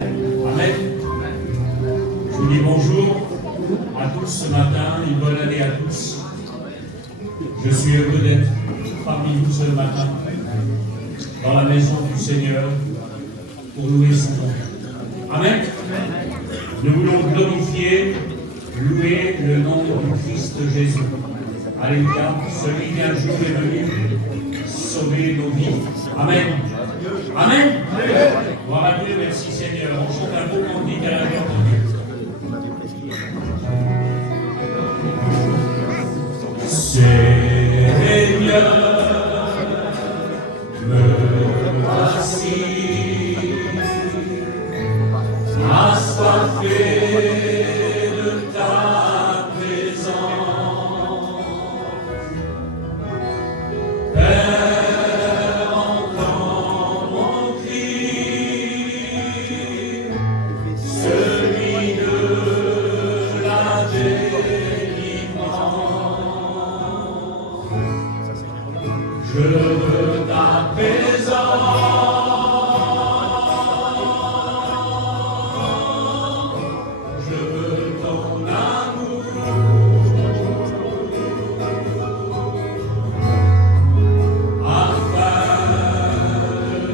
Amen. Je vous dis bonjour à tous ce matin, une bonne année à tous. Je suis heureux d'être parmi vous ce matin, dans la maison du Seigneur, pour louer son nom. Amen. Nous voulons glorifier, louer le nom du Christ Jésus. Alléluia, celui qui un jour est venu sauver nos vies. Amen. Amen. Gloire à Dieu, merci Seigneur. On chante un beau cantique à la gloire de Dieu. Seigneur, me voici, assoiffé de ta présence. Père, entends mon cri, celui de la délivrance. Je veux ta présence, je veux ton amour, afin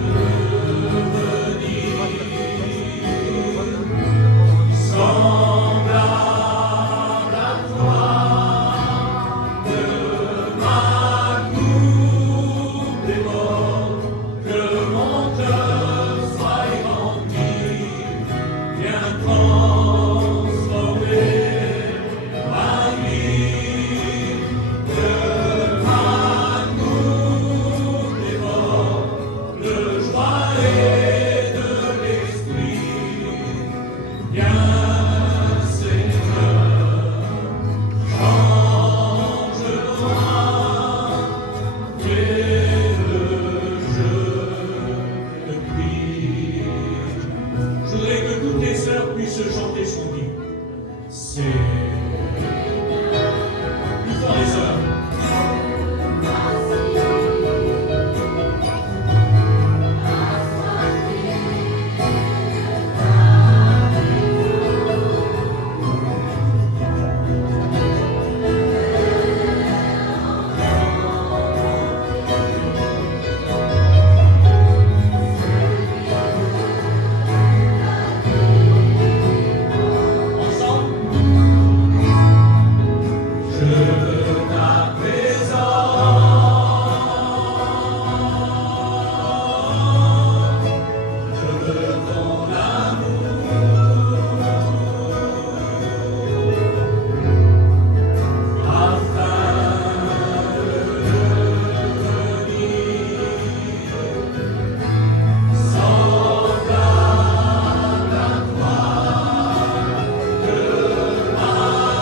de devenir semblable à toi, de ma coupe est morte, que mon cœur soit rempli, bien transformé ma vie, que ma coupe est morte, de joie et de l'esprit, bien Seigneur, change-moi, je te prie. Je voudrais que toutes les sœurs puissent chanter son hymne. C'est plus fort les sœurs. Ensemble. Je veux ta présence, je veux ton amour, afin de devenir semblable à toi, que ma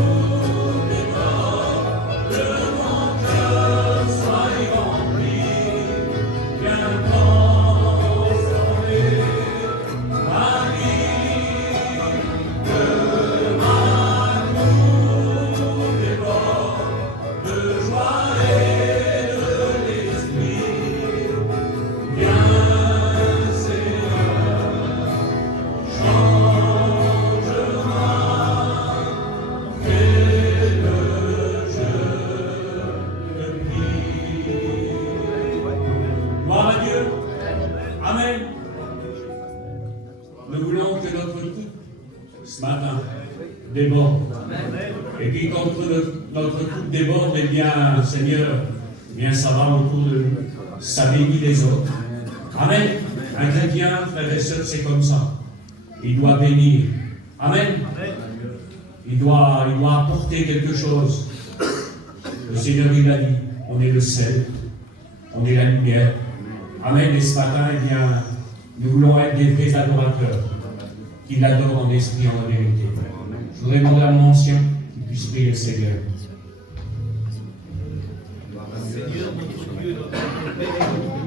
coupe est morte, que mon cœur soit rempli, bien transformé ma vie, que ma coupe est morte, de joie et de l'esprit, bien Seigneur, change-moi, fais-le, je te prie. Gloire à Dieu. Amen. Nous voulons que notre coupe, ce matin, déborde. Et puis quand notre coupe déborde, eh bien, Seigneur, eh bien, ça va autour de nous. Ça bénit les autres. Amen. Un chrétien, frères et sœurs, c'est comme ça. Il doit bénir. Amen. Il doit apporter quelque chose. Le Seigneur, il a dit, on est le sel, on est la lumière. Amen. Et ce matin, eh bien, nous voulons être des vrais adorateurs qui l'adorent en esprit et en vérité. Je voudrais demander à mon ancien qu'il puisse prier le Seigneur. Seigneur, notre Dieu, notre Père,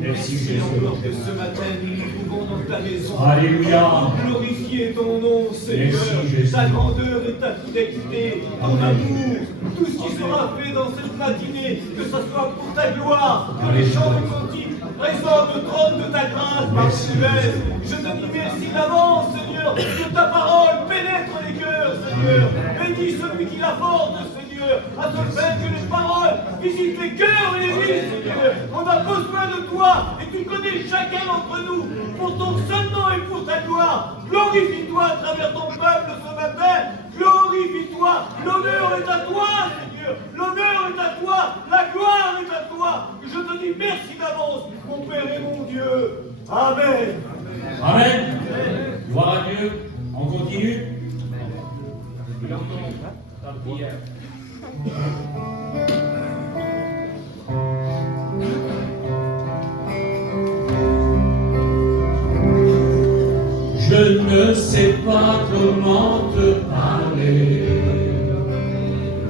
Merci, merci Jésus. encore que ce matin nous nous trouvons dans ta maison. Alléluia. Pour glorifier ton nom, Seigneur, Merci, Jésus. ta grandeur et ta fidélité, ton amour, tout ce qui sera fait dans cette matinée, que ce soit pour ta gloire, que les chants de cantiques résonne le trône de ta grâce par Céleste. Je te dis merci d'avance, Seigneur, que ta parole pénètre les cœurs, Seigneur. Bénis celui qui la porte, Seigneur, à te faire que les paroles visitent les cœurs et les vies, Seigneur. On a besoin de toi et tu connais chacun d'entre nous pour ton seul nom et pour ta gloire. Glorifie-toi à travers ton peuple ce matin. Glorifie-toi. L'honneur est à toi, Seigneur. L'honneur est à toi. La gloire est à toi. Je te dis merci d'avance, mon Père et mon Dieu. Amen. Amen. Gloire à Dieu. On continue. Je ne sais pas comment te parler,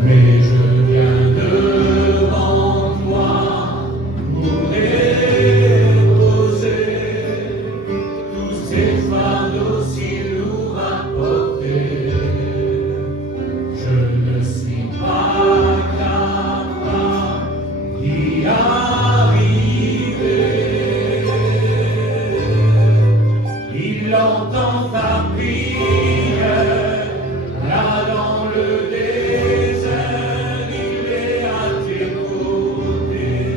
mais je viens devant toi pour déposer tous ces fardeaux si lourds à porter. Je ne suis pas capable d'y arriver. Il entend ta prière, là dans le désert, il est à tes côtés,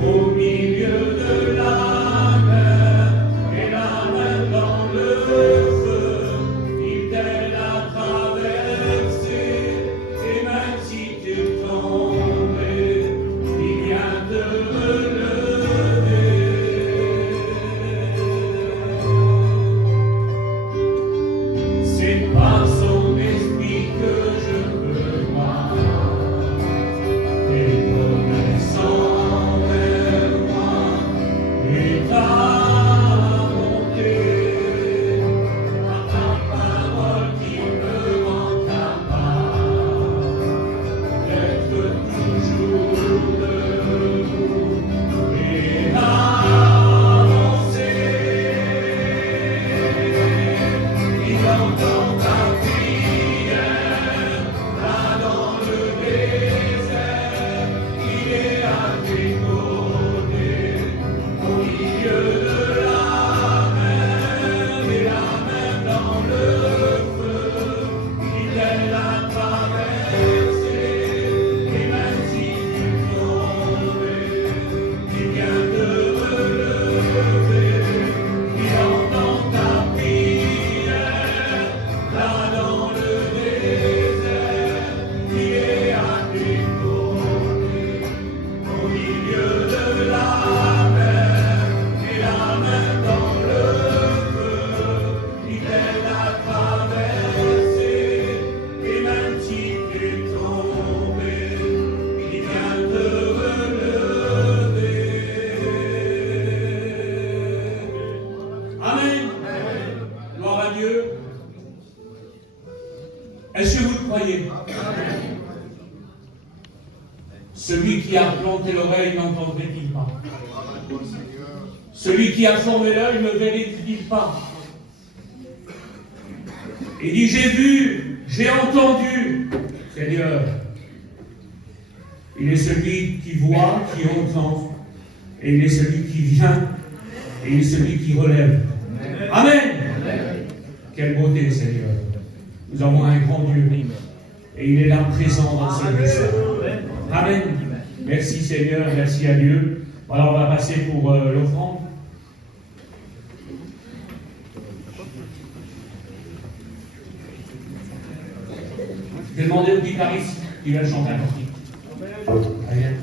au milieu de la mer, et la main dans le feu, il t'aide à traverser, et même si tu es tombé, il vient te relever. C'est par son esprit que je veux voir tes promesses envers moi et ta bonté, par ta parole qui me rend capable d'être toujours debout et avancer. Il entend ta prière, là dans le désert, il est à tes côtés, au milieu de la mer, et la main dans le feu, il t'aide à traverser, et même si tu tombes, il vient te relever, il entend ta prière. Là dans le désert, il est à tes côtés, au milieu de la mer, et la main dans le feu, il t'aide à traverser, et même si tu es tombé, il vient te relever. Amen. Gloire à Dieu. Est-ce que vous le croyez? Celui qui a planté l'oreille n'entendrait-il pas? Celui qui a formé l'œil ne verrait-il pas? Il dit, j'ai vu, j'ai entendu, Seigneur. Il est celui qui voit, qui entend, et il est celui qui vient, et il est celui qui relève. Amen. Quelle beauté, Seigneur. Nous avons un grand Dieu, et il est là présent dans ce lieu. Amen. Merci Seigneur, merci à Dieu. Voilà, on va passer pour l'offrande. Je vais demander au guitariste qui va chanter un cantique. Allez.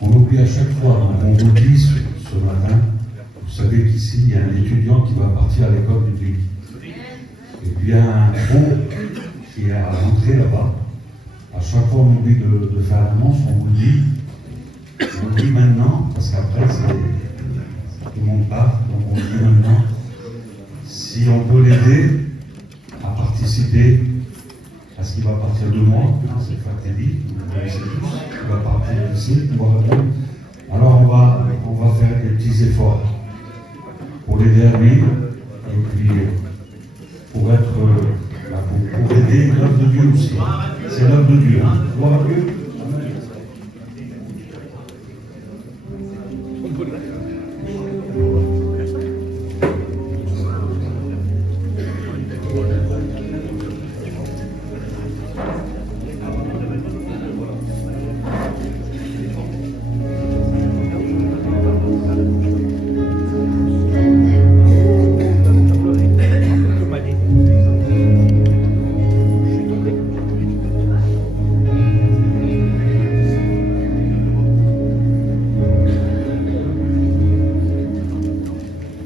On oublie à chaque fois, on vous dit ce matin, vous savez qu'ici, il y a un étudiant qui va partir à l'école publique. Et puis il y a un gros qui est à l'entrée là-bas. À chaque fois, on oublie de faire l'annonce, on vous dit maintenant, parce qu'après, tout le monde part, donc on dit maintenant, si on peut l'aider à participer à ce qu'il va partir de moi, c'est Fratelli, vous connaissez tous, il va partir ici, on va répondre. Alors on va faire des petits efforts pour l'aider à lui, et puis pour être pour aider l'œuvre de Dieu. Dieu aussi. C'est l'œuvre de Dieu. Gloire à Dieu.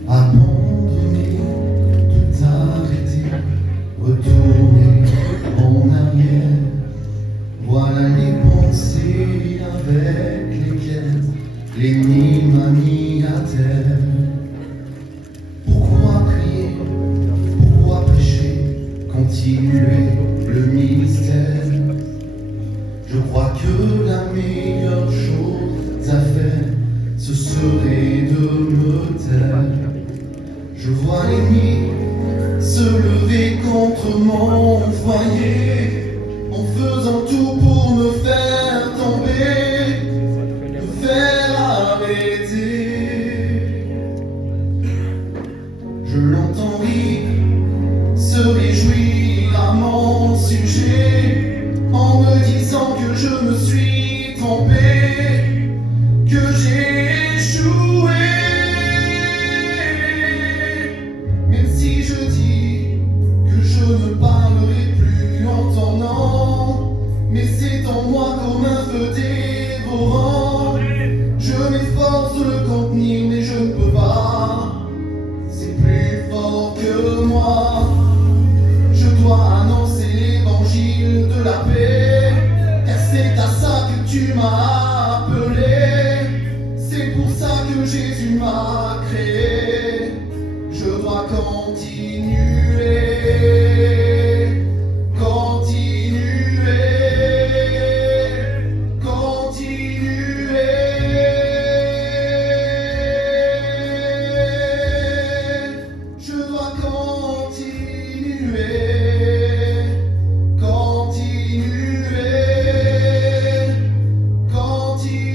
Abandonner, tout arrêter, retourner en arrière. Voilà les pensées avec lesquelles l'ennemi m'a mis à terre. Pourquoi prier, pourquoi pécher, continuer le ministère? Je crois que la meilleure chose à faire, ce serait de me taire. Je vois l'ennemi se lever contre mon foyer, en faisant tout pour me faire tomber, me faire arrêter. Je l'entends rire, se réjouir à mon sujet, en me disant que je me suis trompé, que j'ai échoué. Même si je dis que je ne parlerai plus longtemps, non, mais c'est en moi comme un feu dévorant. Je m'efforce de le contenir, mais je ne peux pas. C'est plus fort que moi. Je dois annoncer l'évangile de la paix, car c'est à ça que tu m'as appelé. C'est pour ça que Jésus m'a créé. Je dois continuer, continuer, continuer. Je dois continuer, continuer, continuer.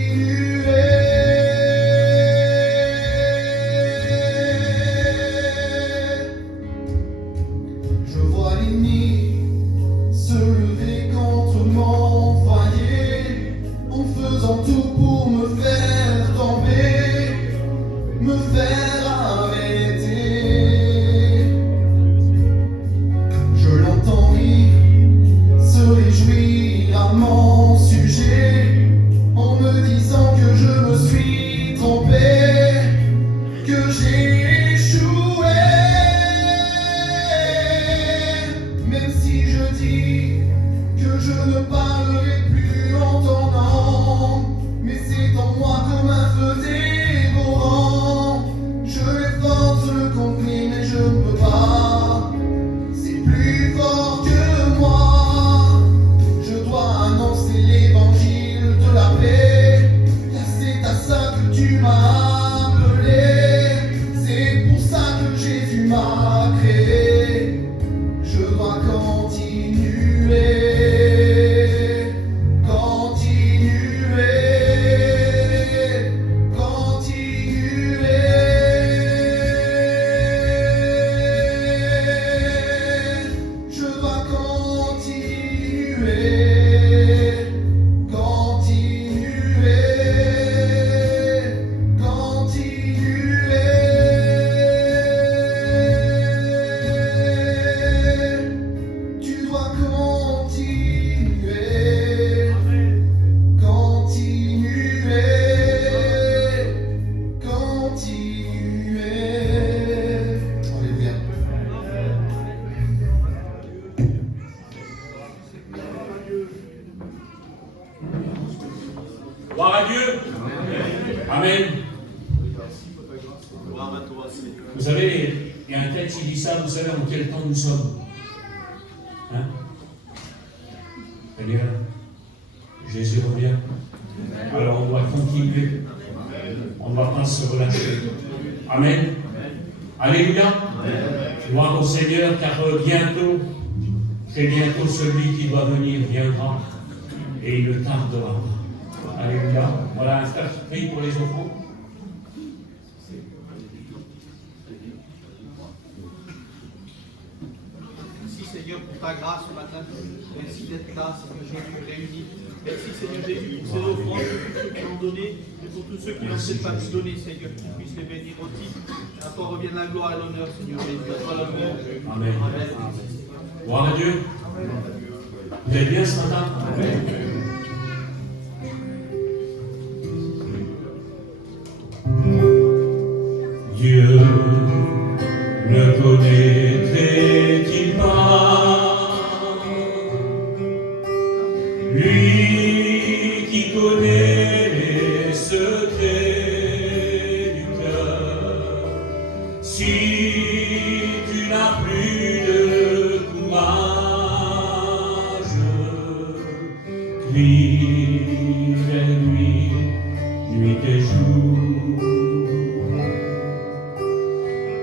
Je vois l'ennemi se lever contre mon foyer, en faisant tout pour me faire tomber, me faire arrêter. Je l'entends rire, se réjouir à mon sujet, en me disant que je me suis trompé, que j'ai échoué. Même si je dis que je ne parlerai plus longtemps, non, mais c'est en moi comme un feu dévorant. Je m'efforce de le contenir, mais je ne peux pas. C'est plus fort que moi. Je dois annoncer l'évangile de la paix, car c'est à ça que tu m'as appelé. C'est pour ça que Jésus m'a créé. Je dois continuer, continuer, continuer. Je dois continuer, continuer, continuer. Tu dois continuer, continuer, continuer. Alléluia. Gloire à Dieu. Amen. Vous savez, il y a un texte qui dit ça, vous savez en quel temps nous sommes. Hein? Eh bien, Jésus revient. Alors on doit continuer. On ne va pas se relâcher. Amen. Alléluia. Gloire au Seigneur, car bientôt Très bientôt, celui qui doit venir viendra et il ne tardera pas. Alléluia. Voilà un frère qui prie pour les enfants. Merci Seigneur pour ta grâce ce matin. Merci d'être là, Seigneur Jésus réuni. Merci Seigneur Jésus pour ces offrandes, pour tous ceux qui l'ont donné et pour tous ceux qui n'ont peut-être pas pu donner, Seigneur, que tu puisses les bénir aussi. À toi revienne la gloire et l'honneur, Seigneur Jésus. À toi l'honneur. Amen. Amen. Gloire à Dieu. Vous êtes bien ce matin? Amen. Dieu ne connaîtrait-il pas, lui qui connaît les secrets du cœur, si tu n'as plus de courage, crie vers lui, nuit et jour.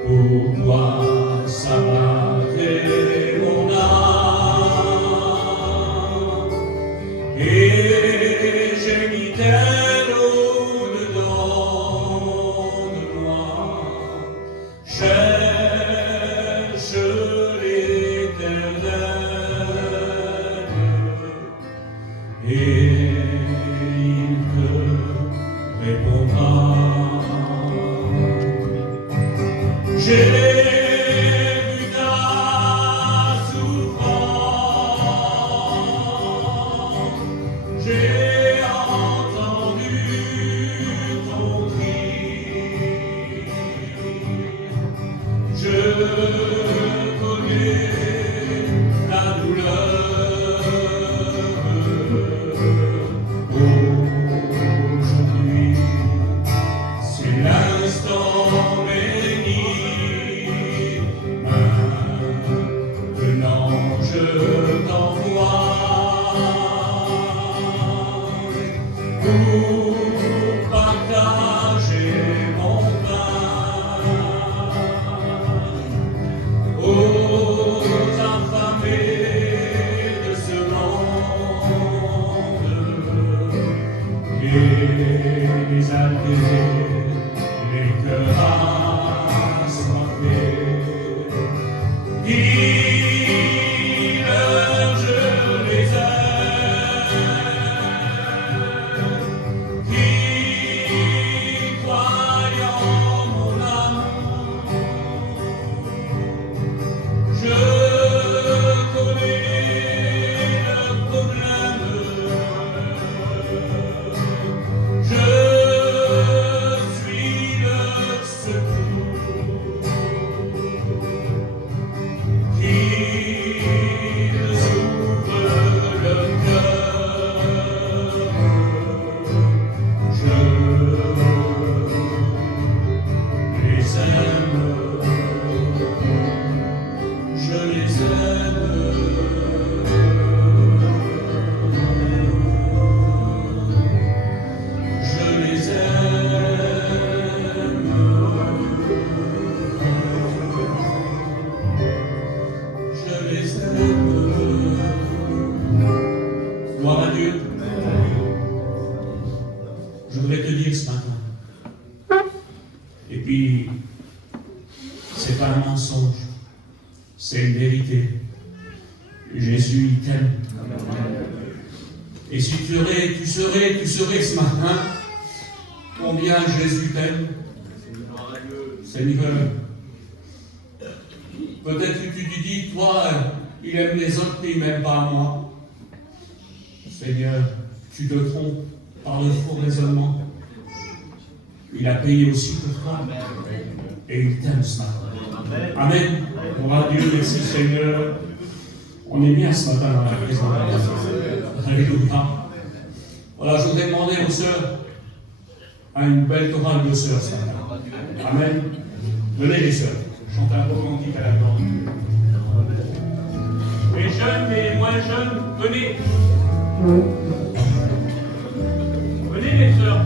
Pourquoi s'abattrait mon âme et gémit-elle au-dedans de moi? Cherche l'Éternel et il te répondra. J'ai vu ta souffrance, j'ai entendu ton cri, je connais la douleur. Aujourd'hui, c'est l'instant béni. Maintenant je t'envoie pour partager mon pain aux affamés de ce monde et les altérés, les cœurs assoiffés. Dis-leur je les aime, qui croient en mon amour. Je connais le problème, je suis le secours. Qu'il s'ouvre le cœur, je les aime, je les aime. Je les aime. Je les aime. Gloire à Dieu. Je voudrais te dire ce matin. Et puis, c'est pas un mensonge, c'est une vérité. Jésus, il t'aime. Et si tu saurais ce matin combien Jésus t'aime, Seigneur. Peut-être que tu te dis, toi, il aime les autres, mais il ne m'aime pas moi. Seigneur, tu te trompes par le faux raisonnement. Il a payé aussi pour toi. Et il t'aime ce matin. Amen. Gloire à Dieu, merci Seigneur. On est bien ce matin dans la présence. Alléluia. Voilà, je voudrais demander aux sœurs, à une belle chorale de sœurs ce matin. Amen. Venez les sœurs, chantez un beau cantique à la corde. Les jeunes, les moins jeunes, venez. Venez les sœurs.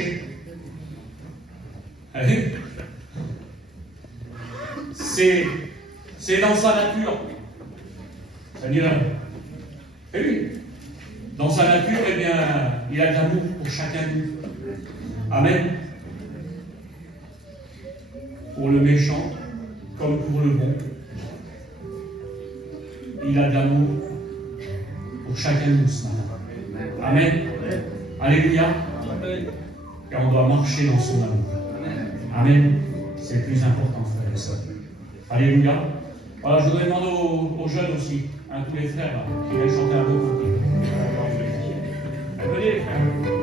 péché. Allez. C'est dans sa nature. Seigneur, et oui, dans sa nature, eh bien, il a de l'amour pour chacun de nous. Amen. Pour le méchant, comme pour le bon. Il a de l'amour pour chacun de nous ce matin. Amen. Alléluia. Et on doit marcher dans son amour. Amen. C'est le plus important, frères et sœurs. Alléluia. Voilà, je voudrais demander aux jeunes aussi, à tous les frères, là, qui viennent chanter un beau côté. Venez les frères.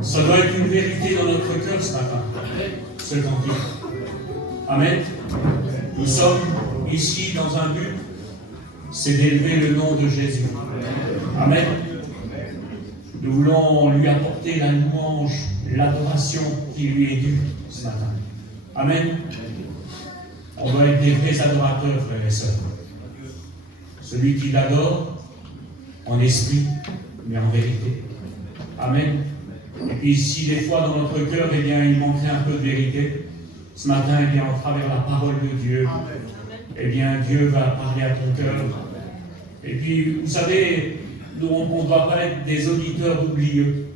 Ça doit être une vérité dans notre cœur ce matin, ce cantique. Amen. Nous sommes ici dans un but, c'est d'élever le nom de Jésus. Amen. Nous voulons lui apporter la louange, l'adoration qui lui est due ce matin. Amen. On doit être des vrais adorateurs, frères et sœurs. Celui qui l'adore en esprit, mais en vérité. Amen. Et puis si des fois dans notre cœur, eh bien, il manquerait un peu de vérité, ce matin, eh bien, au travers la parole de Dieu, eh bien, Dieu va parler à ton cœur. Et puis, vous savez, nous, on ne doit pas être des auditeurs oublieux.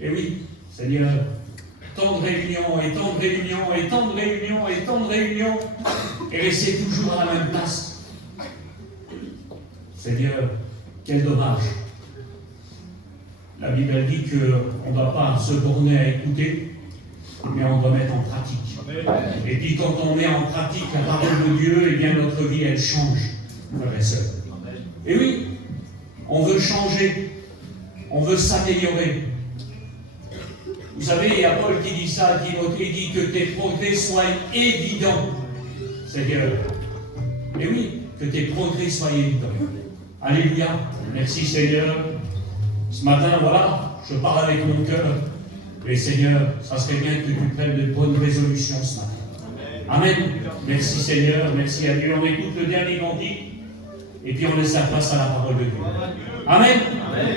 Et oui, Seigneur, tant de réunions, et tant de réunions, et tant de réunions, et tant de réunions, et rester toujours à la même place. Seigneur, quel dommage. La Bible dit qu'on ne doit pas se borner à écouter, mais on doit mettre en pratique. Et puis quand on met en pratique la parole de Dieu, eh bien notre vie, elle change, frères et sœurs. Et oui, on veut changer, on veut s'améliorer. Vous savez, il y a Paul qui dit ça à Timothée, il dit que tes progrès soient évidents, Seigneur. Et oui, que tes progrès soient évidents. Alléluia, merci Seigneur. Ce matin, voilà, je parle avec mon cœur. Et Seigneur, ça serait bien que tu prennes de bonnes résolutions ce matin. Amen. Merci Seigneur, merci à Dieu. On écoute le dernier cantique et puis on laisse la place à la parole de Dieu. Amen. Amen.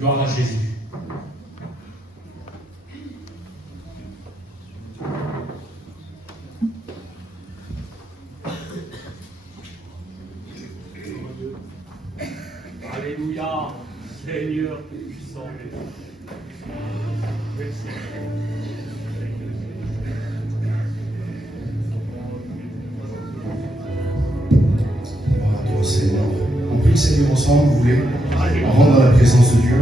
Gloire à Jésus. Alléluia, Seigneur puissant. Merci. Gloire à toi, Seigneur. On prie le Seigneur ensemble, vous voulez, en rentre dans la présence de Dieu.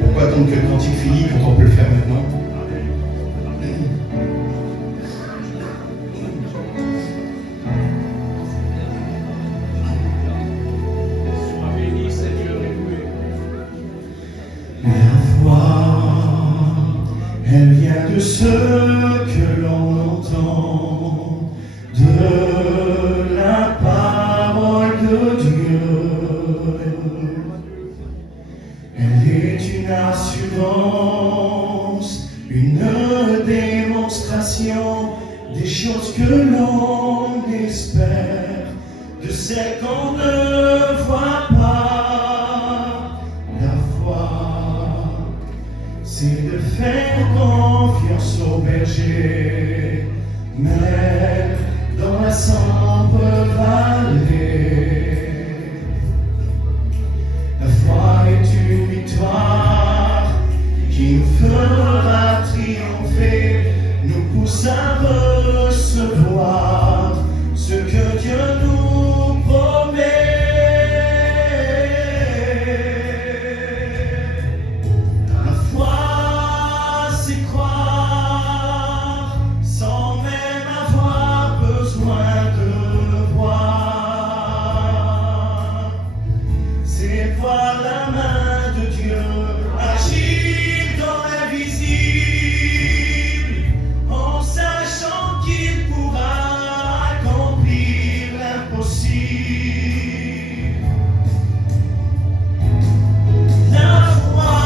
Pourquoi attendre que le cantique finisse quand on peut le faire maintenant? Elle vient de ce que l'on entend, de la parole de Dieu. Elle est une assurance, une démonstration des choses que l'on espère, de celles qu'on ne voit pas. La foi, c'est de faire confiance au berger, mais dans la sombre vallée. La foi est une victoire qui nous fera triompher, nous pousse à recevoir ce que Dieu nous promet. La foi, c'est croire sans même avoir besoin de voir. C'est voir la main de Dieu agir dans l'invisible, en sachant qu'il pourra accomplir l'impossible. La foi,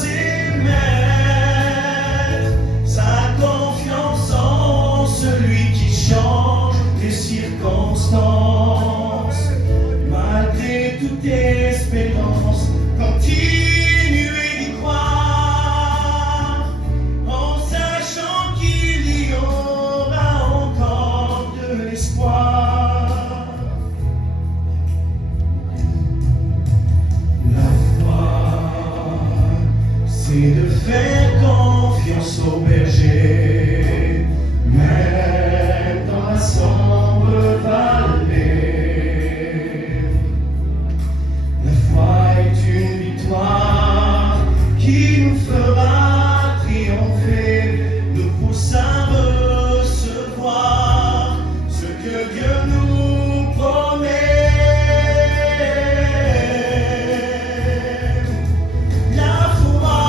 c'est mettre sa confiance en celui qui change les circonstances. Malgré toute espérance, continuez d'y croire, en sachant qu'il y aura encore de l'espoir. La foi, c'est de faire confiance au berger, même dans la sombre vallée. La foi est une victoire qui nous fera triompher, nous pousse à recevoir ce que Dieu nous promet. La foi,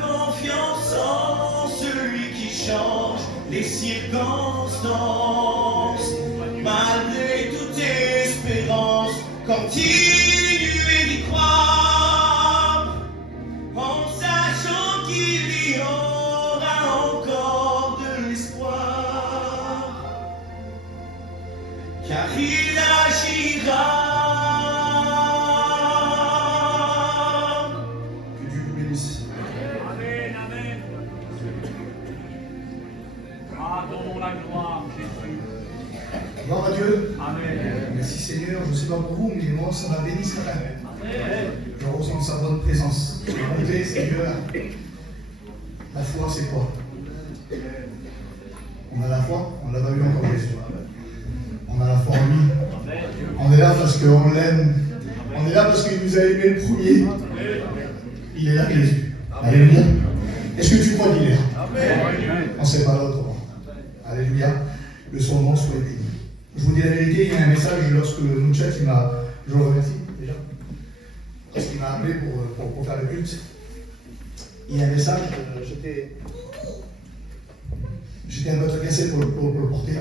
confiance en celui qui change les circonstances. Malgré toute espérance, continuez d'y croire, en sachant qu'il y aura encore de l'espoir, car il agira. Que Dieu vous bénisse. Amen, amen. Ah, donnons la gloire, Jésus. Gloire à Dieu. Amen. Merci Seigneur. Je ne sais pas pour vous, mais moi, ça m'a béni ce matin. Amen. Je ressens sa bonne présence. Écoutez, Seigneur, la foi, c'est quoi? On a la foi, on l'a pas vu encore Jésus. On a la foi en lui. On est là parce qu'on l'aime. On est là parce qu'il nous a aimé le premier. Il est là, Jésus. Alléluia. Est-ce que tu crois qu'il est là? On ne sait pas l'autre. Alléluia. Que son nom soit béni. Je vous dis la vérité, il y a un message lorsque Mouchat, je le remercie déjà, parce qu'il m'a appelé pour faire le culte. Il y a un message, j'étais un peu tracassé pour le porter.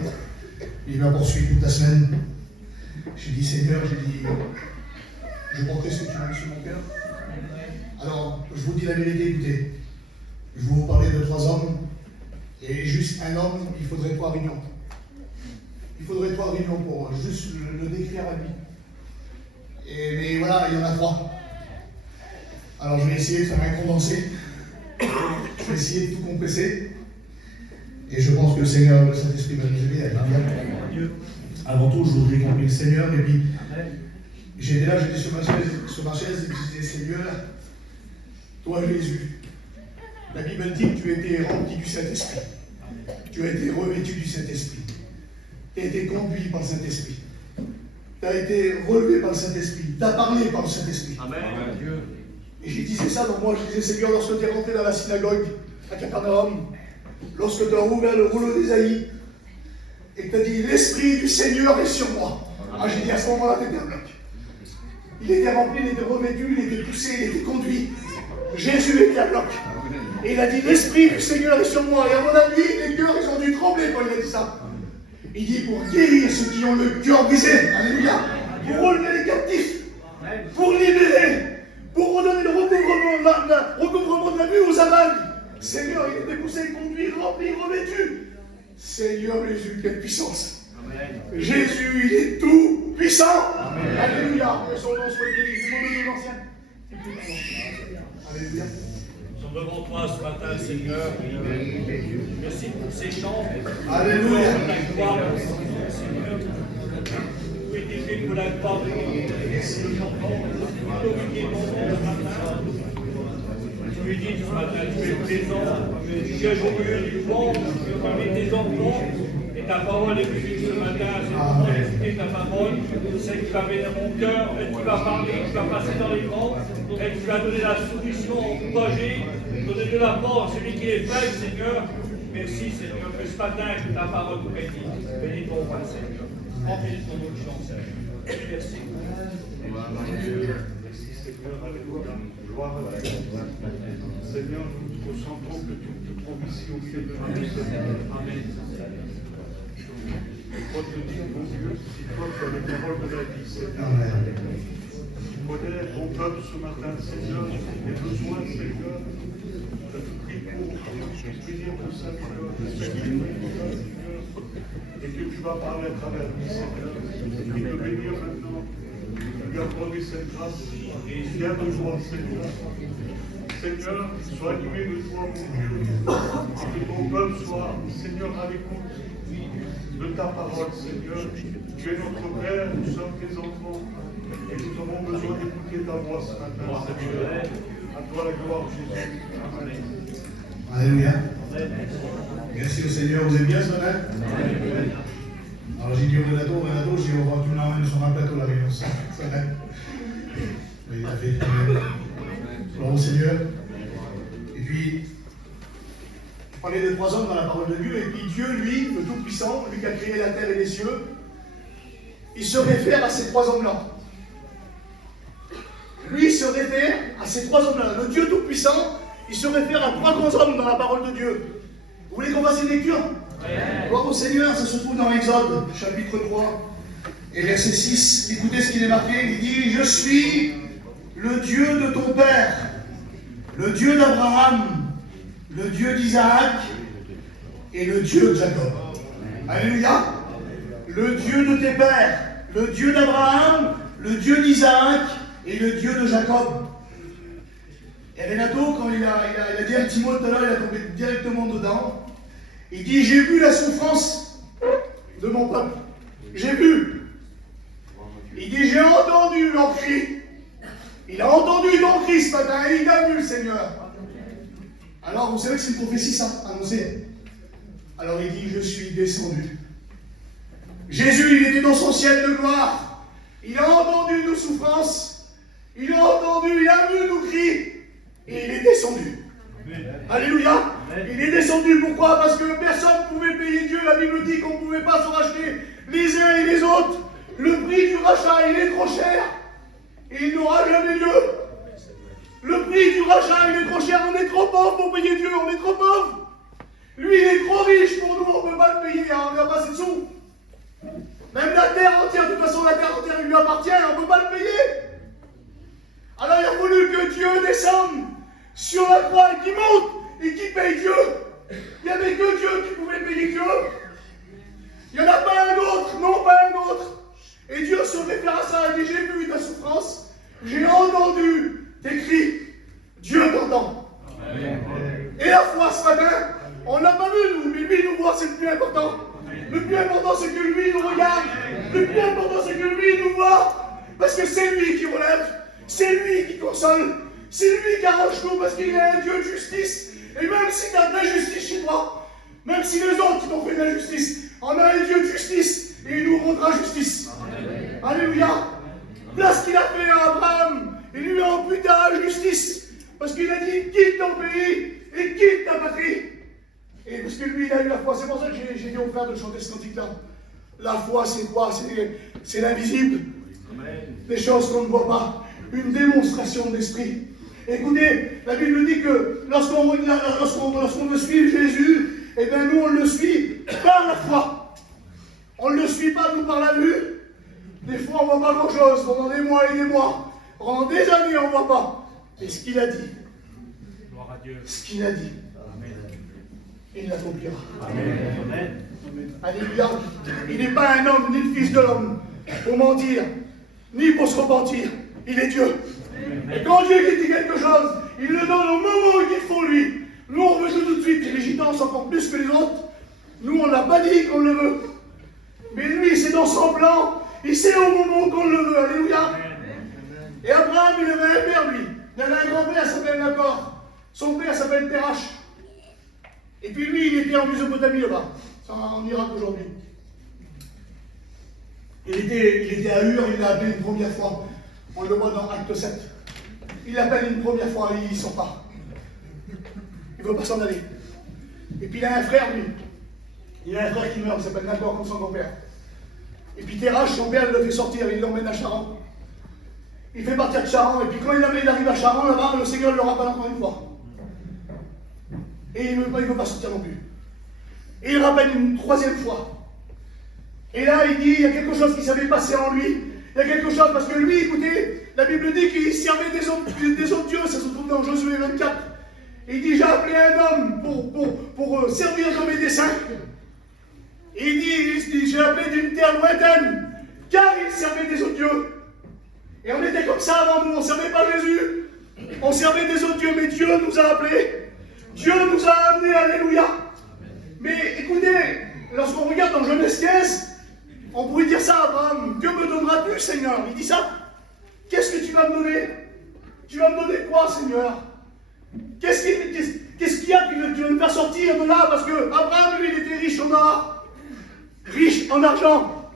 Il m'a poursuivi toute la semaine. J'ai dit Seigneur, je porterai ce que tu m'as mis sur mon cœur. Alors, je vous dis la vérité, écoutez, je vais vous parler de 3 hommes, et juste un homme, il faudrait 3 réunions. Il faudrait 3 réunions pour juste le décrire à lui. Mais voilà, il y en a 3. Alors je vais essayer de faire un condensé. Je vais essayer de tout compresser. Et je pense que le Seigneur, le Saint-Esprit va nous aider à dire. Avant tout, je voudrais qu'on prie le Seigneur. Et puis, j'étais là, j'étais sur ma chaise et je disais, Seigneur, toi Jésus, la Bible dit que tu as été rempli du Saint-Esprit. Tu as été revêtu du Saint-Esprit. Tu as été conduit par le Saint-Esprit. Tu as été relevé par le Saint-Esprit. Tu as parlé par le Saint-Esprit. Amen. Et je disais ça, donc moi je disais, Seigneur, lorsque tu es rentré dans la synagogue à Capernaum, lorsque tu as ouvert le rouleau d'Ésaïe, et que tu as dit, l'Esprit du Seigneur est sur moi. Ah, j'ai dit, à ce moment-là, tu étais un bloc. Il était rempli, il était revêtu, il était poussé, il était conduit. Jésus était un bloc. Et il a dit, l'Esprit du Seigneur est sur moi. Et à mon avis, les cœurs, ils ont dû trembler quand il a dit ça. Il dit, pour guérir ceux qui ont le cœur brisé, alléluia, pour relever les captifs, pour libérer, pour redonner le recouvrement de la vue aux aveugles. Seigneur, il était poussé, conduit, rempli, revêtu. Seigneur Jésus, quelle puissance. Amen. Jésus, il est tout puissant. Amen. Alléluia. Que son nom soit béni. Demandez aux anciens. Alléluia. Nous sommes devant toi ce matin, Seigneur. Merci pour ces chants. Alléluia. La gloire, Seigneur. Oui, t'es pour la gloire de Merci le chantons. Glorifier ton nom ce matin. Tu lui dis ce matin, tu es présent. Tu es au milieu du monde. Tu es parmi tes enfants. Et ta parole est venue ce matin. C'est pour écouter ta parole. Je sais que tu vas venir dans mon cœur. Et tu vas parler. Tu vas passer dans les rangs. Et tu vas donner la solution, encourager. Donner de la force, celui qui est faible, Seigneur. Merci, Seigneur, que ce matin, que ta parole nous bénisse. Bénis ton roi, Seigneur. Remplis ton nom de chance, Seigneur. Merci. Merci, Seigneur. Alléluia. Gloire à Dieu. Seigneur, nous ressentons que tu te trouves ici au milieu de nous, Seigneur. Amen. Je crois te dire, mon Dieu, si toi tu as les paroles de la vie, Seigneur. Tu connais ton peuple ce matin, Seigneur, les besoins, Seigneur. Je te prie pour bénir tout ça, Seigneur, Seigneur, et que tu vas parler à travers lui, Seigneur. Je prie de bénir maintenant. Tu lui as promis cette grâce. Viens de joie, Seigneur. Seigneur, sois animé de toi, mon Dieu. Que ton peuple soit, Seigneur, à l'écoute de ta parole, Seigneur. Tu es notre Père, nous sommes tes enfants. Et nous avons besoin d'écouter ta voix ce matin, Seigneur. À toi la gloire, Jésus. Amen. Alléluia. Merci au Seigneur. Vous êtes bien ce matin? Alors j'ai dit au Renato, j'ai dit, tu me l'emmènes sur un plateau la réunion. Ça va. Mais il a fait. Gloire au Seigneur. Et puis, je parlais de 3 hommes dans la parole de Dieu. Et puis Dieu, lui, le Tout-Puissant, lui qui a créé la terre et les cieux, il se réfère à ces 3 hommes-là. Lui se réfère à ces 3 hommes-là. Le Dieu Tout-Puissant, il se réfère à 3 grands hommes dans la parole de Dieu. Vous voulez qu'on fasse une lecture? Gloire au Seigneur, ça se trouve dans Exode, chapitre 3, et verset 6. Écoutez ce qu'il est marqué, il dit « Je suis le Dieu de ton père, le Dieu d'Abraham, le Dieu d'Isaac et le Dieu de Jacob. » Alléluia. Le Dieu de tes pères, le Dieu d'Abraham, le Dieu d'Isaac et le Dieu de Jacob. Et Renato, quand il a dit un petit mot tout à l'heure, il a tombé directement dedans. Il dit, j'ai vu la souffrance de mon peuple. J'ai vu. Il dit, j'ai entendu leur cri. Il a entendu ton cri ce matin et il a vu le Seigneur. Alors, vous savez que c'est une prophétie, ça, annoncée. Alors il dit, je suis descendu. Jésus, il était dans son ciel de gloire. Il a entendu nos souffrances. Il a entendu, il a vu nos cris. Et il est descendu. Alléluia. Il est descendu. Pourquoi? Parce que personne ne pouvait payer Dieu. La Bible dit qu'on ne pouvait pas se racheter les uns et les autres. Le prix du rachat, il est trop cher. Et il n'aura jamais lieu. Le prix du rachat, il est trop cher. On est trop pauvre pour payer Dieu. On est trop pauvre. Lui, il est trop riche pour nous. On ne peut pas le payer. On n'a pas assez de sous. Même la terre entière, de toute façon, la terre entière lui appartient. On ne peut pas le payer. Alors il a voulu que Dieu descende sur la croix et qui monte et qui paye Dieu. Il n'y avait que Dieu qui pouvait payer Dieu. Il n'y en a pas un autre, non pas un autre. Et Dieu se réfère à ça, il dit, j'ai vu ta souffrance, j'ai entendu tes cris. Dieu t'entend. Et la foi ce matin, on n'a pas vu nous, mais lui nous voit, c'est le plus important. Le plus important c'est que lui nous regarde. Le plus important c'est que lui nous voit. Parce que c'est lui qui relève. C'est lui qui console, c'est lui qui arrange tout parce qu'il est un Dieu de justice. Et même si tu as de l'injustice chez toi, même si les autres qui t'ont fait de l'injustice, on a un Dieu de justice et il nous rendra justice. Alléluia. Là, ce qu'il a fait à Abraham, il lui a amputé à la justice parce qu'il a dit quitte ton pays et quitte ta patrie. Et parce que lui, il a eu la foi. C'est pour ça que j'ai dit aux frères de chanter ce cantique-là. La foi, c'est quoi? C'est l'invisible. Des choses qu'on ne voit pas. Une démonstration de l'esprit. Écoutez, la Bible dit que lorsqu'on veut suivre Jésus, eh bien nous on le suit par la foi. On ne le suit pas nous par la vue. Des fois on ne voit pas grand chose, pendant des mois et des mois. Pendant des années on ne voit pas. Et ce qu'il a dit, ce qu'il a dit, il l'accomplira. Amen. Alléluia. Il n'est pas un homme ni le fils de l'homme pour mentir, ni pour se repentir. Il est Dieu. Et quand Dieu dit quelque chose, il le donne au moment qu'il faut lui. Nous, on veut tout de suite. Et les gitans sont encore plus que les autres. Nous, on n'a pas dit qu'on le veut. Mais lui, c'est dans son plan. Il sait au moment qu'on le veut. Alléluia. Et Abraham, il avait un père, lui. Il avait un grand-père, il s'appelle Nacor. Son père s'appelle Terach. Et puis lui, il était en Mésopotamie là-bas. C'est en Irak aujourd'hui. Il était à Ur, il l'a appelé une première fois. On le voit dans Acte 7. Il l'appelle une première fois et il ne sort pas. Il ne veut pas s'en aller. Et puis il a un frère, lui. Il a un frère qui meurt, il s'appelle Nacor comme son grand-père. Et puis Terach, son père, le fait sortir, il l'emmène à Charan. Il fait partir de Charan, et puis quand il arrive à Charan, là-bas, le Seigneur le rappelle encore une fois. Et il ne veut pas sortir non plus. Et il rappelle une troisième fois. Et là, il dit, il y a quelque chose qui s'avait passé en lui. Il y a quelque chose, parce que lui, écoutez, la Bible dit qu'il servait des autres dieux, ça se trouve dans Josué 24. Et il dit, j'ai appelé un homme pour servir dans mes desseins. Et il dit, j'ai appelé d'une terre lointaine, car il servait des autres dieux. Et on était comme ça avant nous, on ne servait pas Jésus, on servait des autres dieux, mais Dieu nous a appelés, Dieu nous a amenés, alléluia. Mais écoutez, lorsqu'on regarde dans Genèse 15, on pourrait dire ça à Abraham, que me donneras-tu, Seigneur? Il dit ça. Qu'est-ce que tu vas me donner? Tu vas me donner quoi, Seigneur? Qu'est-ce qu'il y a que tu vas me faire sortir de là? Parce que Abraham, lui, il était riche en or, riche en argent,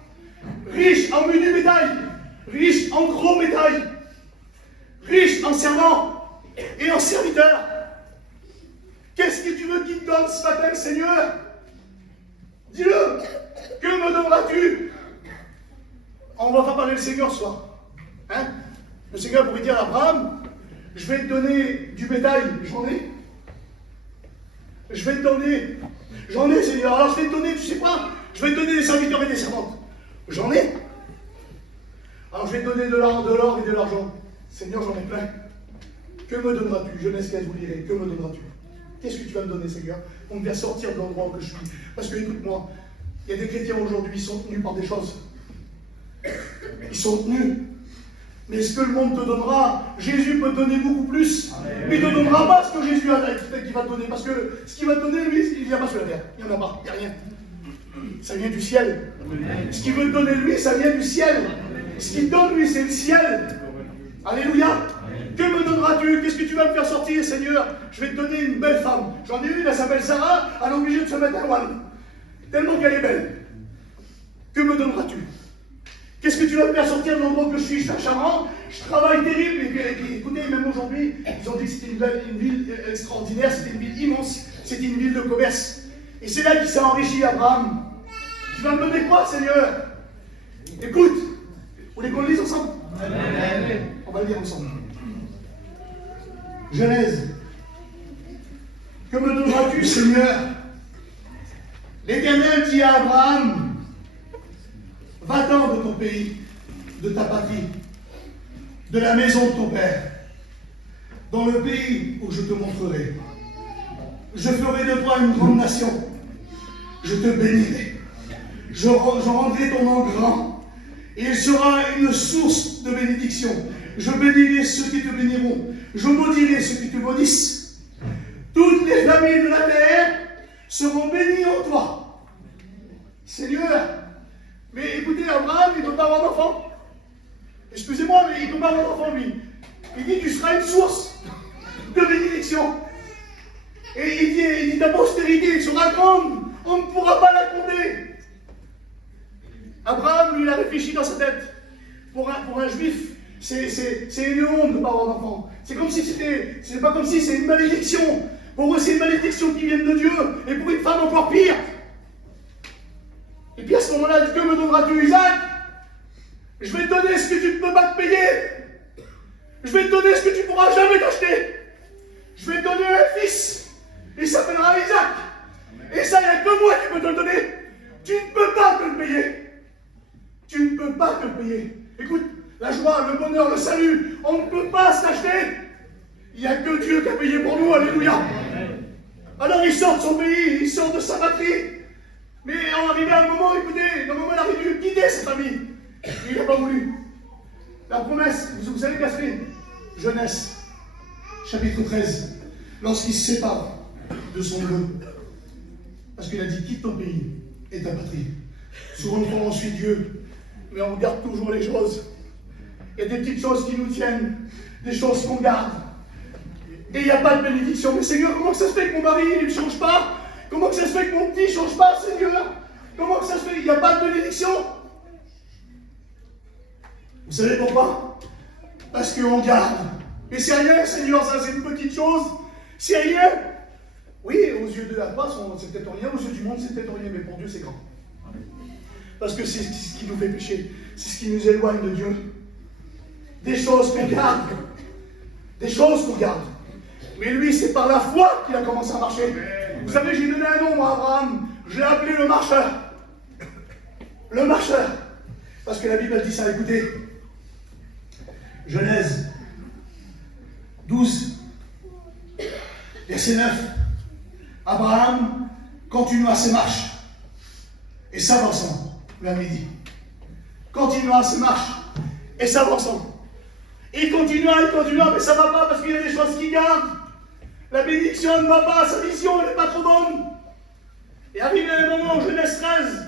riche en menu bétail, riche en gros bétail, riche en servants et en serviteurs. Qu'est-ce que tu veux qu'il te donne ce matin, Seigneur? Dis-le. Que me donneras-tu? On va faire parler le Seigneur ce soir. Hein? Le Seigneur pourrait dire à Abraham, je vais te donner du bétail, j'en ai. Je vais te donner. J'en ai, Seigneur. Alors je vais te donner, tu sais quoi? Je vais te donner des serviteurs et des servantes. J'en ai. Alors je vais te donner de l'or et de l'argent. Seigneur, j'en ai plein. Que me donneras-tu? Jeunesse 15, vous lirez. Que me donneras-tu? Qu'est-ce que tu vas me donner, Seigneur, pour me faire sortir de l'endroit où je suis? Parce que, écoute-moi, il y a des chrétiens aujourd'hui, ils sont tenus par des choses. Ils sont tenus. Mais ce que le monde te donnera, Jésus peut te donner beaucoup plus. Mais il ne te donnera pas ce que Jésus qui va te donner. Parce que ce qu'il va te donner, lui, il ne vient pas sur la terre. Il n'y en a pas, il n'y a rien. Ça vient du ciel. Ce qu'il veut te donner, lui, ça vient du ciel. Ce qu'il donne, lui, c'est le ciel. Alléluia. Que me donneras-tu? Qu'est-ce que tu vas me faire sortir, Seigneur? Je vais te donner une belle femme. J'en ai une, elle s'appelle Sarah, elle est obligée de se mettre à one. Tellement qu'elle est belle. Que me donneras-tu? Qu'est-ce que tu vas me faire sortir de l'endroit que je suis? Je suis à Charan, je travaille terrible. Et écoutez, même aujourd'hui, ils ont dit que c'était une ville extraordinaire, c'était une ville immense, c'était une ville de commerce. Et c'est là qu'il s'est enrichi, Abraham. Tu vas me donner quoi, Seigneur? Écoute, vous voulez qu'on le lise ensemble? Amen. On va le lire ensemble. Genèse. Que me donneras-tu, Seigneur? L'Éternel dit à Abraham, va-t'en de ton pays, de ta patrie, de la maison de ton père, dans le pays où je te montrerai. Je ferai de toi une grande nation. Je te bénirai. Je rendrai ton nom grand. Et il sera une source de bénédiction. Je bénirai ceux qui te béniront. Je maudirai ceux qui te maudissent. Toutes les familles de la terre seront bénies en toi. Seigneur, mais écoutez, Abraham, il ne peut pas avoir d'enfant. Excusez-moi, mais il ne peut pas avoir d'enfant, lui. Il dit, tu seras une source de bénédiction. Et il dit, ta postérité sera grande. On ne pourra pas la compter. Abraham, lui, il a réfléchi dans sa tête. Pour un juif, c'est une honte de ne pas avoir d'enfant. C'est comme si c'est pas comme si c'est une malédiction. Pour eux, c'est une malédiction qui vient de Dieu. Et pour une femme, encore pire. Et puis à ce moment-là, que me donneras-tu, Isaac? Je vais te donner ce que tu ne peux pas te payer. Je vais te donner ce que tu ne pourras jamais t'acheter. Je vais te donner un fils. Il s'appellera Isaac. Et ça, il n'y a que moi qui peux te le donner. Tu ne peux pas te le payer. Tu ne peux pas te le payer. Écoute, la joie, le bonheur, le salut, on ne peut pas se l'acheter. Il n'y a que Dieu qui a payé pour nous, alléluia. Alors il sort de son pays, il sort de sa patrie. Mais on arrivé à un moment, écoutez, il aurait dû quitter sa famille. Il n'a pas voulu. La promesse, vous savez qu'elle fait Genèse, chapitre 13, lorsqu'il se sépare de son neveu. Parce qu'il a dit, quitte ton pays et ta patrie. Souvent, on suit Dieu, mais on garde toujours les choses. Il y a des petites choses qui nous tiennent, des choses qu'on garde. Et il n'y a pas de bénédiction. Mais Seigneur, comment ça se fait que mon mari ne change pas? Comment ça se fait que mon petit ne change pas, Seigneur? Comment ça se fait qu'il n'y a pas de bénédiction? Vous savez pourquoi? Parce qu'on garde. Et c'est rien, Seigneur, ça c'est une petite chose. C'est rien. Oui, aux yeux de la passe, c'est peut-être rien. Aux yeux du monde, c'est peut-être rien. Mais pour Dieu, c'est grand. Parce que c'est ce qui nous fait pécher. C'est ce qui nous éloigne de Dieu. Des choses qu'on garde. Des choses qu'on garde. Mais lui, c'est par la foi qu'il a commencé à marcher. Vous savez, j'ai donné un nom, moi, à Abraham. Je l'ai appelé le marcheur. Le marcheur. Parce que la Bible elle dit ça, écoutez. Genèse 12, verset 9. Abraham continua ses marches et s'avançant vers midi. Continua ses marches et s'avançant. Il continua, mais ça ne va pas parce qu'il y a des choses qui gardent. La bénédiction ne va pas, sa vision n'est pas trop bonne. Et arrivé à un moment, Genèse 13,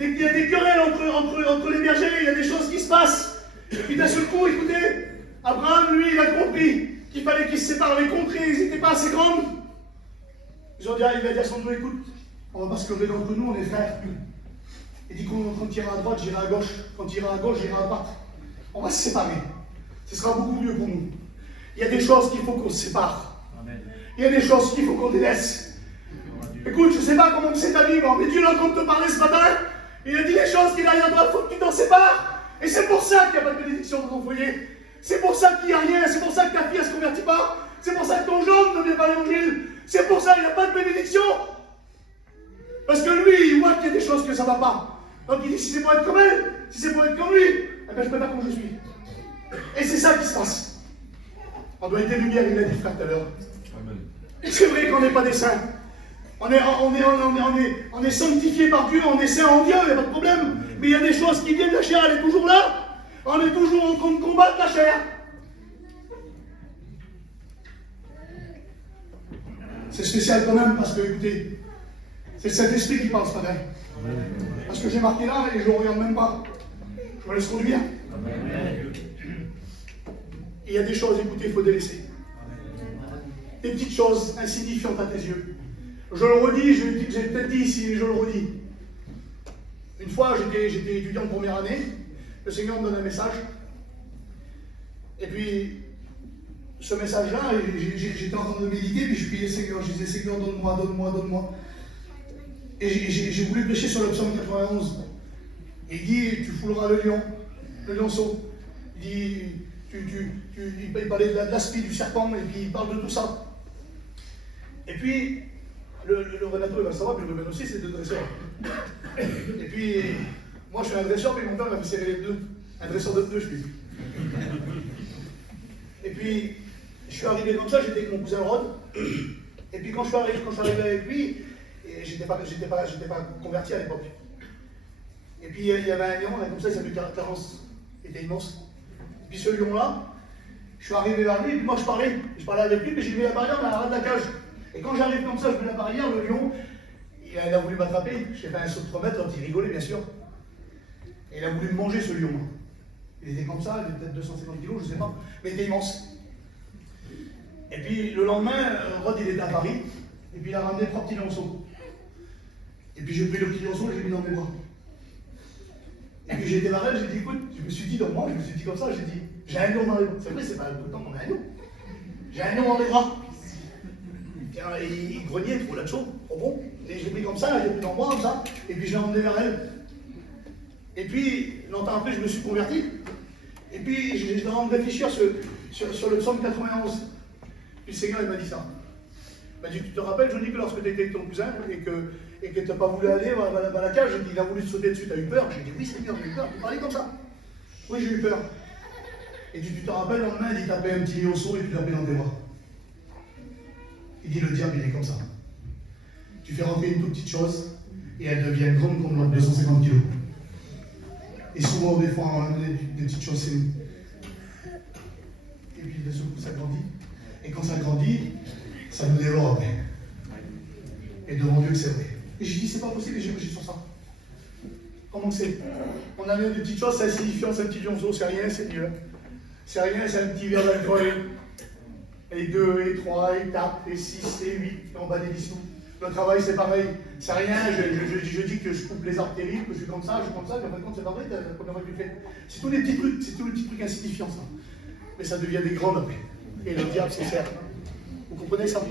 il y a des querelles entre les bergers, il y a des choses qui se passent. Et puis d'un seul coup, écoutez, Abraham, lui, il a compris qu'il fallait qu'ils se séparent. Les contrées, ils n'étaient pas assez grandes. Il va dire à son neveu, écoute, on ne va pas se quereller entre nous, on est frères. Il dit quand tu iras à droite, j'irai à gauche. Quand tu iras à gauche, j'irai à droite. On va se séparer. Ce sera beaucoup mieux pour nous. Il y a des choses qu'il faut qu'on se sépare. Il y a des choses qu'il faut qu'on délaisse. Écoute, je ne sais pas comment c'est ta vie, mais Dieu est en train de te parler ce matin. Il a dit les choses qu'il a derrière toi, il faut que tu t'en sépares. Et c'est pour ça qu'il n'y a pas de bénédiction dans ton foyer. C'est pour ça qu'il n'y a rien. C'est pour ça que ta fille ne se convertit pas. C'est pour ça que ton jeune ne devient pas l'évangile. C'est pour ça qu'il n'y a pas de bénédiction. Parce que lui, il voit qu'il y a des choses que ça ne va pas. Donc il dit, si c'est pour être comme elle, si c'est pour être comme lui, eh bien je peux pas comme je suis. Et c'est ça qui se passe. On doit être des lumières, il l'a dit le frère tout à l'heure. C'est vrai qu'on n'est pas des saints. On est sanctifié par Dieu, on est saint en Dieu, il n'y a pas de problème. Mais il y a des choses qui viennent de la chair, elle est toujours là. On est toujours en train de combattre la chair. C'est spécial quand même parce que, écoutez, c'est le Saint-Esprit qui parle ce matin. Parce que j'ai marqué là et je ne regarde même pas. Je me laisse conduire. Il y a des choses, écoutez, il faut délaisser. Des petites choses insignifiantes à tes yeux. Je le redis, j'ai peut-être dit ici, mais je le redis. Une fois, j'étais étudiant de première année, le Seigneur me donne un message. Et puis, ce message-là, j'étais en train de méditer, puis je priais le Seigneur, je disais, Seigneur, donne-moi, donne-moi, donne-moi. Et j'ai voulu prêcher sur le psaume 91. Il dit, tu fouleras le lion, le lionceau. Il dit, il parlait de l'aspi du serpent, et puis il parle de tout ça. Et puis, le Renato, il va savoir, puis le Ruben aussi, c'est deux dresseurs. Et puis, moi je suis un dresseur, mais mon père m'a fait serrer les deux. Un dresseur de deux, je suis. Et puis, je suis arrivé comme ça, j'étais avec mon cousin Rod. Et puis quand je suis arrivé avec lui, j'étais pas converti à l'époque. Et puis il y avait un lion, là, comme ça, il s'appelait Clarence. Il était immense. Et puis ce lion-là, je suis arrivé vers lui, et puis moi je parlais avec lui, puis j'ai mis la barrière dans l'arrêt de la cage. Et quand j'arrive comme ça, je mets la barrière, le lion, il a voulu m'attraper. J'ai fait un saut de 3 mètres, il rigolait bien sûr. Et il a voulu me manger ce lion. Il était comme ça, il avait peut-être 250 kilos, je ne sais pas, mais il était immense. Et puis le lendemain, Rod il était à Paris, et puis il a ramené 3 petits lionceaux. Et puis j'ai pris le petit lionceau et je l'ai mis dans mes bras. Et puis j'ai été vers elle, j'ai dit écoute, je me suis dit dans moi, je me suis dit comme ça, j'ai dit, j'ai un lion dans les bras. C'est vrai, c'est pas tout le temps qu'on a un lion. J'ai un lion dans les bras. Et il grognait, trop là-dessous, trop bon. Et j'ai pris comme ça, j'ai pris dans moi comme ça, et puis je l'ai emmené vers elle. Et puis, longtemps après, je me suis converti. Et puis, je dois en réfléchir sur le psaume 91. Puis le Seigneur, il m'a dit ça. Il m'a dit, tu te rappelles, je dis que lorsque tu étais avec ton cousin et que tu n'as pas voulu aller à la cage, il a voulu te sauter dessus, tu as eu peur. J'ai dit, oui Seigneur, j'ai eu peur, tu parlais comme ça. Oui, j'ai eu peur. Et tu te rappelles, le lendemain, il tapait un petit lionceau et tu l'as pris dans tes bras. Il dit, le diable, il est comme ça. Tu fais rentrer une toute petite chose et elle devient grande comme l'autre, 250 kilos. Et souvent, des fois, on a des petites choses, c'est nous. Et puis, de ce coup, ça grandit. Et quand ça grandit, ça nous dévore après. Et devant Dieu, c'est vrai. Et j'ai dit, c'est pas possible, et j'ai réfléchi sur ça. Comment c'est? On a mis des petites choses, c'est insignifiant, c'est un petit lionceau, c'est rien, c'est mieux. C'est rien, c'est un petit verre d'alcool. Et 2, et 3, et 4, et 6, et 8, et on bat des dissous. Le travail, c'est pareil. C'est rien, je dis que je coupe les artères, que je suis comme ça, puis en fin de compte, c'est pas vrai, la première fois que tu le fais. C'est tous des petits trucs, c'est tous des petits trucs insignifiants, ça. Mais ça devient des grands après. Et le diable, c'est certes. Vous comprenez ça?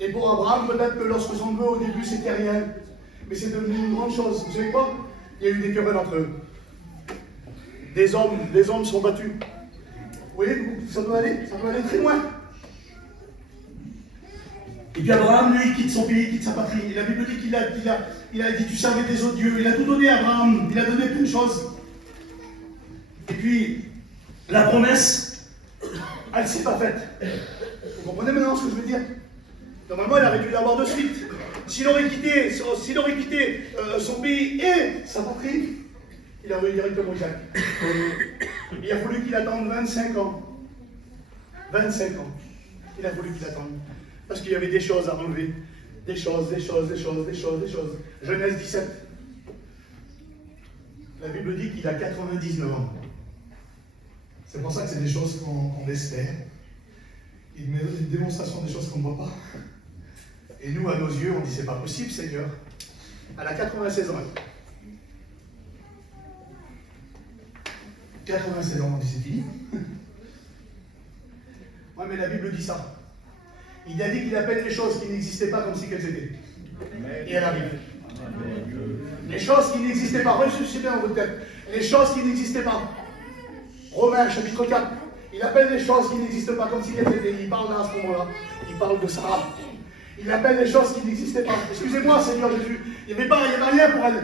Et pour Abraham, peut-être que lorsque son neveu, au début, c'était rien. Mais c'est devenu une grande chose. Vous savez quoi? Il y a eu des querelles entre eux. Des hommes sont battus. Vous voyez, ça doit aller très loin. Et puis Abraham, lui, il quitte son pays, il quitte sa patrie. Et la Bible dit qu'il a dit, tu servais des autres dieux. Il a tout donné à Abraham. Il a donné plein de choses. Et puis, la promesse, elle ne s'est pas faite. Vous comprenez maintenant ce que je veux dire? Normalement, il aurait dû l'avoir de suite. S'il aurait quitté son pays et sa patrie, il aurait eu directement Isaac. Il a fallu qu'il attende 25 ans. 25 ans. Il a fallu qu'il attende. Parce qu'il y avait des choses à enlever. Des choses. Genèse 17. La Bible dit qu'il a 99 ans. C'est pour ça que c'est des choses qu'on espère. Il met une démonstration des choses qu'on ne voit pas. Et nous, à nos yeux, on dit c'est pas possible, Seigneur. Elle a 96 ans. 96 ans, on dit c'est fini. Ouais, mais la Bible dit ça. Il a dit qu'il appelle les choses qui n'existaient pas comme si qu'elles étaient. Et elle arrive. Les choses qui n'existaient pas, réfléchissez bien dans votre tête. Les choses qui n'existaient pas. Romains chapitre 4. Il appelle des choses qui n'existent pas, comme s'il était. Il parle là à ce moment-là. Il parle de Sarah. Il appelle des choses qui n'existaient pas. Excusez-moi, Seigneur Jésus. Il n'y avait rien pour elle.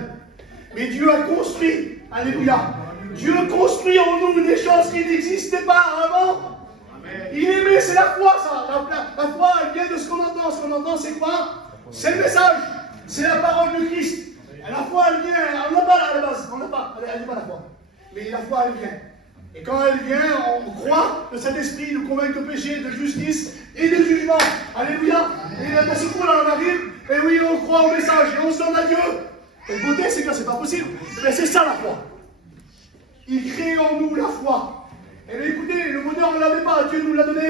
Mais Dieu a construit. Alléluia. Dieu construit en nous des choses qui n'existaient pas avant. Il aimait, c'est la foi, ça. La foi, elle vient de ce qu'on entend. Ce qu'on entend, c'est quoi? C'est le message. C'est la parole de Christ. La foi, elle vient. On n'a pas là à la base. On n'a pas. Elle n'est pas la foi. Mais la foi, elle vient. Et quand elle vient, on croit que cet esprit nous convainc de péché, de justice et de jugement. Alléluia. Et d'un seul coup, là, on arrive. Et oui, on croit au message. Et on se donne à Dieu. Et le beauté, c'est que c'est pas possible. Mais c'est ça la foi. Il crée en nous la foi. Et bien écoutez, le bonheur, on ne l'avait pas. Dieu nous l'a donné.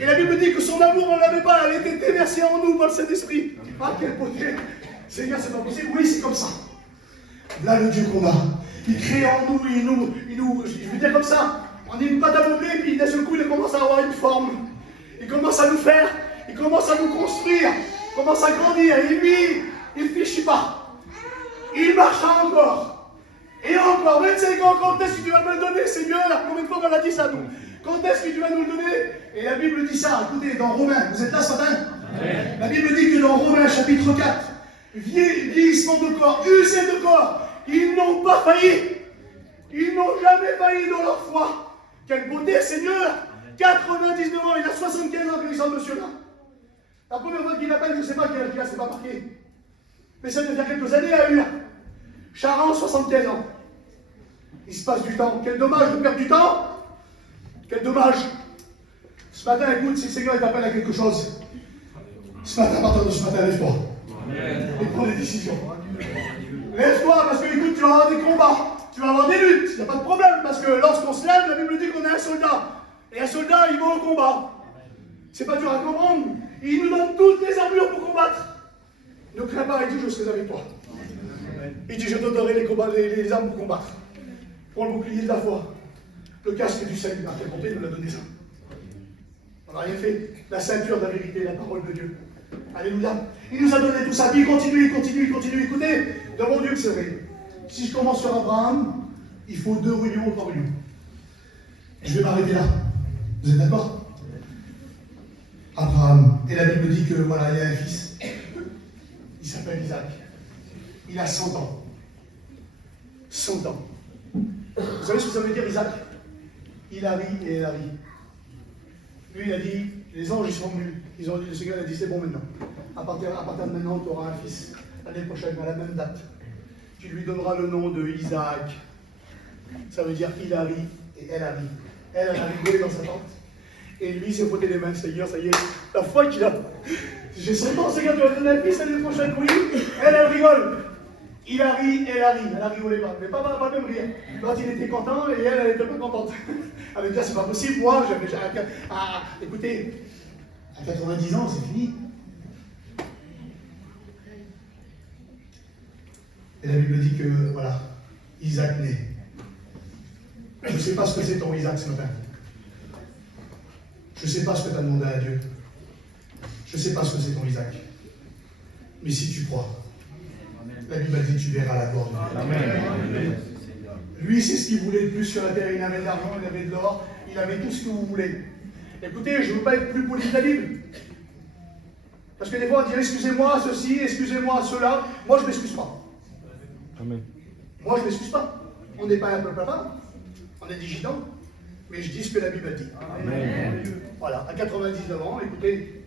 Et la Bible dit que son amour, on ne l'avait pas. Elle était déversée en nous par le Saint-Esprit. Ah, quelle beauté. Seigneur, c'est pas possible. Oui, c'est comme ça. Là, le Dieu qu'on a. Il crée en nous, il nous, je veux dire comme ça, on est une pâte à modeler, puis d'un seul coup, il commence à avoir une forme. Il commence à nous faire, il commence à nous construire, il commence à grandir, et lui, il ne fichit pas. Il marchera encore. Et encore, 25 ans, quand est-ce que tu vas me le donner, Seigneur? Combien de fois on a dit ça, nous? Quand est-ce que tu vas nous le donner? Et la Bible dit ça, écoutez, dans Romains, vous êtes là ce matin? Ouais. La Bible dit que dans Romains, chapitre 4, vieillissement de corps, usé de corps, ils n'ont pas failli. Ils n'ont jamais failli dans leur foi. Quelle beauté, Seigneur! 99 ans, il a 75 ans que il sort monsieur-là. La première fois qu'il appelle, je ne sais pas quel âge il a, c'est pas marqué. Mais ça devient quelques années à lui. Charan, 75 ans. Il se passe du temps. Quel dommage de perdre du temps. Quel dommage. Ce matin, écoute, si le Seigneur t'appelle à quelque chose, ce matin, à partir de ce matin, lève-toi. Et prends des décisions. Lève-toi, parce que écoute, tu vas avoir des combats, tu vas avoir des luttes, il n'y a pas de problème, parce que lorsqu'on se lève, la Bible dit qu'on est un soldat. Et un soldat, il va au combat. C'est pas dur à comprendre. Il nous donne toutes les armures pour combattre. Ne crains pas, il dit, je serai avec toi. Il dit, je te donnerai les armes pour combattre. Prends le bouclier de la foi, le casque du salut. À quel côté il nous a donné ça? On n'a rien fait. La ceinture de la vérité, la parole de Dieu. Alléluia. Il nous a donné tout ça. Puis il continue. Écoutez, devant Dieu que c'est vrai. Si je commence sur Abraham, il faut 2 réunions ou 3 réunions. Je vais m'arrêter là. Vous êtes d'accord? Abraham. Et la Bible dit que voilà, il y a un fils. Il s'appelle Isaac. Il a 100 ans. 100 ans. Vous savez ce que ça veut dire, Isaac? Il a ri et elle a ri. Lui, il a dit, les anges, ils sont venus. Ils ont dit, le Seigneur a dit, c'est bon maintenant. À partir de maintenant, tu auras un fils. L'année prochaine, à la même date. Tu lui donneras le nom de Isaac. Ça veut dire qu'il a ri et elle a ri. Elle a rigolé dans sa tente. Et lui, il s'est frotté les mains. Seigneur, ça y est, la foi qu'il a. J'ai 100 ans, Seigneur, tu vas donner un fils l'année prochaine, oui. Elle rigole. Il a ri, elle a ri. Elle a rigolé pas. Mais pas même rire. Quand il était content, et elle était pas contente. Elle me dit, c'est pas possible, moi, écoutez, à 90 ans, c'est fini. Et la Bible dit que, voilà, Isaac naît. Je ne sais pas ce que c'est ton Isaac ce matin. Je ne sais pas ce que tu as demandé à Dieu. Je ne sais pas ce que c'est ton Isaac. Mais si tu crois, la Bible dit tu verras la gloire de Dieu. Amen. Lui, c'est ce qu'il voulait le plus sur la terre. Il avait de l'argent, il avait de l'or, il avait tout ce que vous voulez. Écoutez, je ne veux pas être plus poli que la Bible. Parce que des fois, on dit excusez-moi ceci, excusez-moi cela. Moi, je ne m'excuse pas. Amen. Moi, je ne m'excuse pas. On n'est pas un peuple à part. On est digitant. Mais je dis ce que la Bible dit. Amen. Voilà, à 99 ans, écoutez,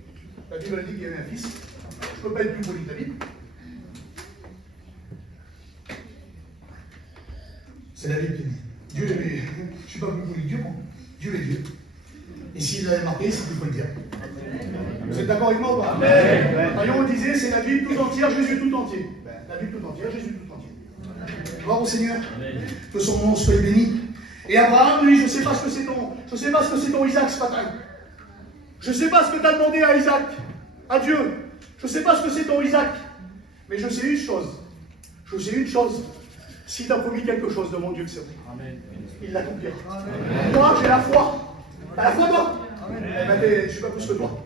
la Bible dit qu'il y avait un fils. Je ne peux pas être plus poli que la Bible. C'est la Bible qui dit. Dieu est. Je ne suis pas plus poli que Dieu, moi. Dieu est Dieu. Et s'il l'avait marqué, c'est qu'il faut le dire. Vous êtes d'accord avec moi ou pas? Amen. Voyons, on disait, c'est la Bible tout entière, Jésus tout entier. La Bible tout entière, Jésus tout entier. Gloire au Seigneur. Que son nom soit béni. Et Abraham, lui, je ne sais pas ce que c'est ton Isaac ce matin. Je ne sais pas ce que tu as demandé à Isaac, à Dieu. Je ne sais pas ce que c'est ton Isaac. Mais je sais une chose. Si tu as promis quelque chose de mon Dieu que c'est vrai, il l'accomplira. Moi, j'ai la foi. Tu as la foi, toi? Eh ben, je ne suis pas plus que toi.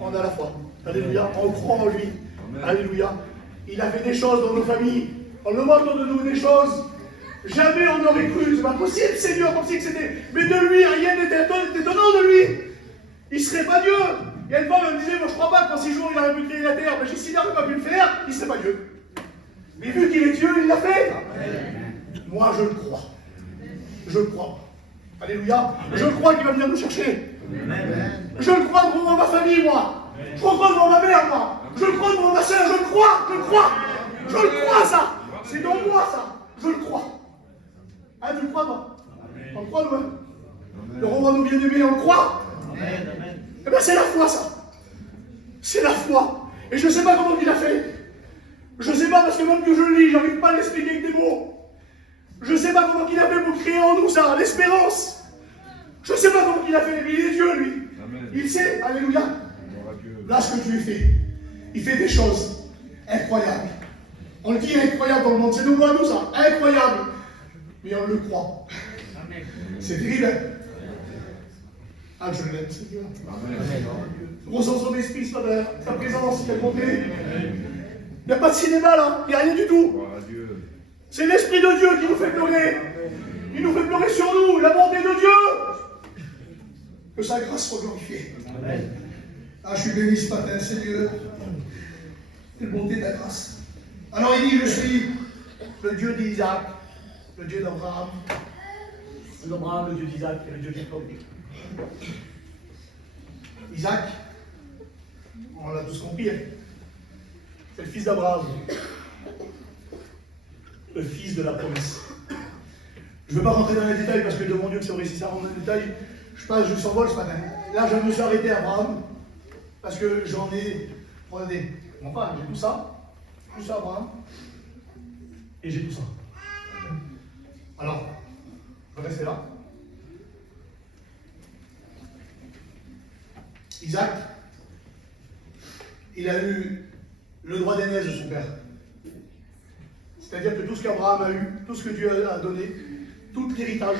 On a la foi. Alléluia. On croit en lui. Alléluia. Il a fait des choses dans nos familles. On le montre de nous des choses. Jamais on n'aurait cru, c'est pas possible, Seigneur, comme si que c'était. Mais de lui, rien n'était étonnant de lui. Il serait pas Dieu. Il y a une fois, elle me disait, moi je crois pas que en 6 jours il aurait pu créer la terre. Mais si il n'aurait pas pu le faire, il serait pas Dieu. Mais vu qu'il est Dieu, il l'a fait. Moi je le crois. Je le crois. Alléluia. Je le crois qu'il va venir nous chercher. Je le crois devant ma famille, moi. Je le crois devant ma mère, moi. Je le crois devant ma soeur, je le crois, je le crois. Je le crois, ça. C'est dans moi, ça. Je le crois. Hein, tu le crois, toi? On le croit, nous? Le roi nous bien-aimés, on le croit? Eh bien, c'est la foi, ça. C'est la foi. Et je ne sais pas comment il a fait. Je ne sais pas, parce que même que je le lis, je n'arrive pas à l'expliquer avec des mots. Je ne sais pas comment il a fait pour créer en nous ça, l'espérance. Je ne sais pas comment il a fait, mais il est Dieu, lui. Amen. Il sait, alléluia. Là, ce que Dieu fait, il fait des choses incroyables. On le dit incroyable dans le monde, c'est nouveau à nous ça, incroyable. Mais on le croit. C'est terrible. Ah, je l'aime, Seigneur. Ressens son esprit ce matin, sa présence qui a monté. Il n'y a pas de cinéma là, il n'y a rien du tout. C'est l'Esprit de Dieu qui nous fait pleurer. Il nous fait pleurer sur nous, la bonté de Dieu. Que sa grâce soit glorifiée. Ah, je suis béni ce matin, Seigneur. Quelle bonté de ta grâce. Alors il dit, je suis le Dieu d'Isaac, le Dieu d'Abraham. Le Dieu d'Isaac et le Dieu de Jacob. Isaac, on l'a tous compris, hein. C'est le fils d'Abraham. Le fils de la promesse. Je ne veux pas rentrer dans les détails parce que de mon Dieu que c'est vrai, si ça rentre dans les détails, je s'envole ce matin. Là, je me suis arrêté à Abraham parce que j'en ai. Regardez, enfin, j'ai tout ça, Abraham, et j'ai tout ça. Alors, je vais rester là. Isaac, il a eu le droit d'aînesse de son père. C'est-à-dire que tout ce qu'Abraham a eu, tout ce que Dieu a donné, tout l'héritage,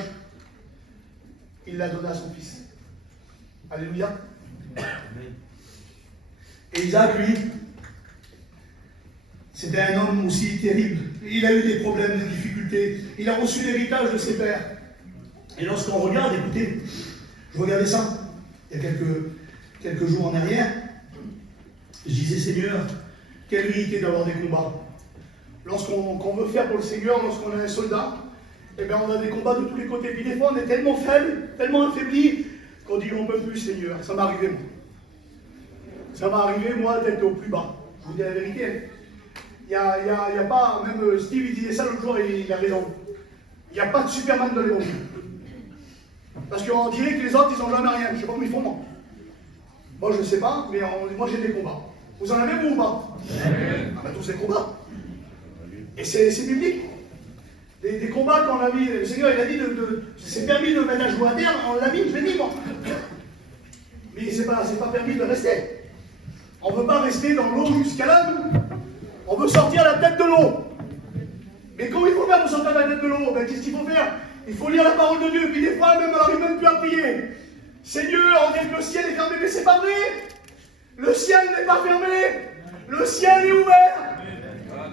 il l'a donné à son fils. Alléluia. Et Isaac, lui, c'était un homme aussi terrible. Il a eu des problèmes, des difficultés. Il a reçu l'héritage de ses pères. Et lorsqu'on regarde, écoutez, je regardais ça il y a quelques jours en arrière, je disais, Seigneur, quelle vérité d'avoir des combats. Lorsqu'on veut faire pour le Seigneur, lorsqu'on est un soldat, eh bien on a des combats de tous les côtés. Puis des fois on est tellement faible, tellement affaibli, qu'on dit on ne peut plus, Seigneur. Ça m'est arrivé, moi. Ça m'est arrivé, moi, d'être au plus bas. Je vous dis la vérité. Il n'y a pas, même Steve il disait ça l'autre jour et il a raison. Il n'y a pas de Superman dans les mondes. Parce qu'on dirait que les autres, ils n'ont jamais rien. Je ne sais pas comment ils font, moi. Moi, je ne sais pas, mais moi j'ai des combats. Vous en avez vous ou pas? Ah ben tous ces combats. Et c'est biblique. Des combats qu'on a mis, le Seigneur il a dit c'est permis de mettre à jouer à terre, on l'a mis, je l'ai mis moi. Mais c'est pas permis de rester. On ne veut pas rester dans l'eau jusqu'à là, nous. On veut sortir la tête de l'eau. Mais comment il faut faire pour sortir la tête de l'eau? Ben, qu'est-ce qu'il faut faire? Il faut lire la parole de Dieu, puis des fois même on n'arrive même plus à prier. Seigneur, on dit que le ciel est fermé, mais c'est pas vrai. Le ciel n'est pas fermé. Le ciel est ouvert.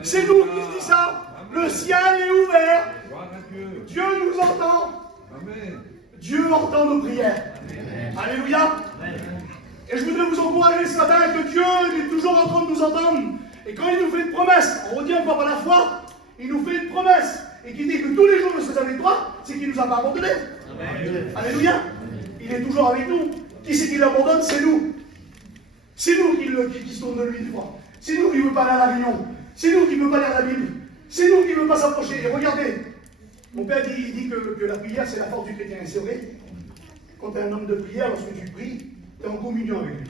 C'est nous qui se dit ça. Le ciel est ouvert. Dieu nous entend. Dieu entend nos prières. Alléluia. Et je voudrais vous encourager ce matin que Dieu est toujours en train de nous entendre. Et quand il nous fait une promesse, on redit encore par la foi, il nous fait une promesse. Et qui dit que tous les jours je serai avec toi, c'est qu'il ne nous a pas abandonnés. Alléluia. Il est toujours avec nous. Qui c'est qui l'abandonne? C'est nous. C'est nous qui se tournent de lui des fois. C'est nous qui ne veut pas aller à la réunion. C'est nous qui ne veut pas lire la Bible. C'est nous qui ne veut pas s'approcher. Et regardez, mon père dit que la prière, c'est la force du chrétien. Et c'est vrai, quand tu es un homme de prière, lorsque tu pries, tu es en communion avec lui.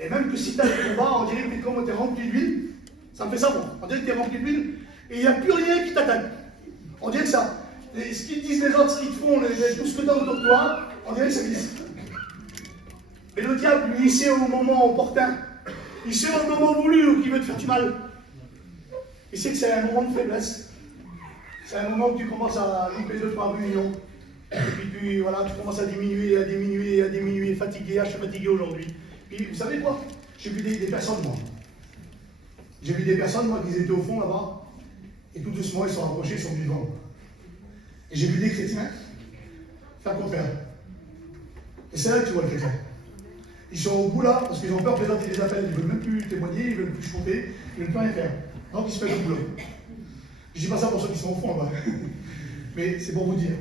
Et même que si tu as des combats, on dirait que tu es rempli d'huile. Ça me fait ça, moi. On dirait que tu es rempli d'huile. Et il n'y a plus rien qui t'attaque. On dirait que ça. Ce qu'ils disent les autres, ce qu'ils te font, tout ce que tu as autour de toi, on dirait que ça glisse. Mais le diable, lui, il sait au moment opportun. Il sait au moment voulu qu'il veut te faire du mal. Il sait que c'est un moment de faiblesse. C'est un moment où tu commences à louper 2-3 réunions. Et puis voilà, tu commences à diminuer, fatigué. Ah, je suis fatigué aujourd'hui. Puis vous savez quoi? J'ai vu des personnes, moi. J'ai vu des personnes, moi, qui étaient au fond là-bas. Et tout doucement, ils sont rapprochés, ils sont vivants. Et j'ai vu des chrétiens faire le contraire. Et c'est là que tu vois le chrétien. Ils sont au bout là, parce qu'ils ont peur, présenter les appels, ils ne veulent même plus témoigner, ils ne veulent plus chanter, ils ne veulent plus rien faire. Donc ils se mettent au boulot. Je ne dis pas ça pour ceux qui sont au fond là-bas. Mais c'est pour vous dire.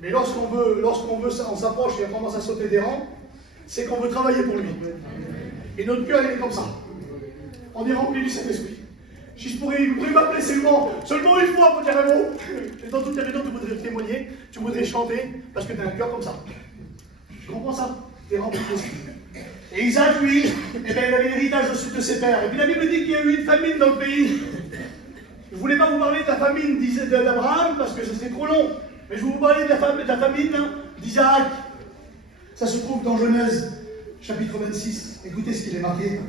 Mais lorsqu'on veut ça, on s'approche et on commence à sauter des rangs, c'est qu'on veut travailler pour lui. Et notre cœur, il est comme ça. On est rempli du Saint-Esprit. Si vous pourriez m'appeler seulement une fois pour dire un mot, et dans toutes les réunions, tu voudrais témoigner, tu voudrais chanter, parce que tu as un cœur comme ça. Tu comprends ça? Tu es rempli d'esprit. Et Isaac, lui, il avait l'héritage de ses pères. Et puis la Bible dit qu'il y a eu une famine dans le pays. Je ne voulais pas vous parler de la famine d'Abraham, parce que c'est trop long. Mais je vais vous parler de la famine d'Isaac. Ça se trouve dans Genèse, chapitre 26. Écoutez ce qu'il est marqué.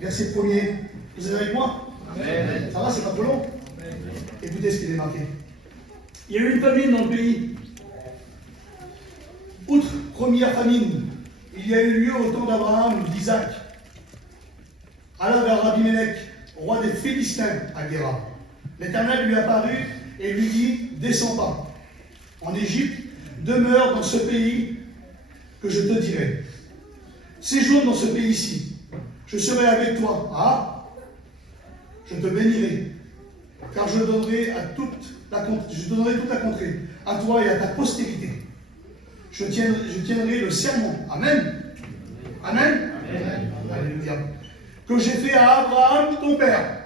Verset 1er. Vous êtes avec moi? Amen. Ça va, c'est pas trop long. Écoutez ce qu'il est marqué. Il y a eu une famine dans le pays. Outre première famine, il y a eu lieu au temps d'Abraham, d'Isaac. Allah vers Abimelech, roi des Philistins, à Guéra. L'Éternel lui apparut et lui dit, descends pas en Égypte, demeure dans ce pays que je te dirai. Séjourne dans ce pays-ci, je serai avec toi. Ah, je te bénirai, car je donnerai toute la contrée, à toi et à ta postérité. Je tiendrai le serment. Amen. Amen. Amen. Alléluia. Que j'ai fait à Abraham, ton père.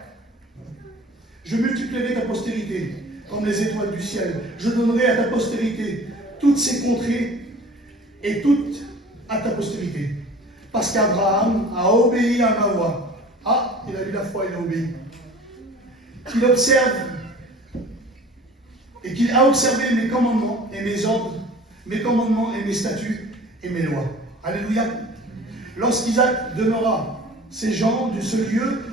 Je multiplierai ta postérité comme les étoiles du ciel. Je donnerai à ta postérité toutes ces contrées et toutes à ta postérité. Parce qu'Abraham a obéi à ma voix. Ah, il a eu la foi, il a obéi. Qu'il observe et qu'il a observé mes commandements et mes ordres, mes commandements et mes statuts et mes lois. Alléluia. Lorsqu'Isaac demeura, ces gens de ce lieu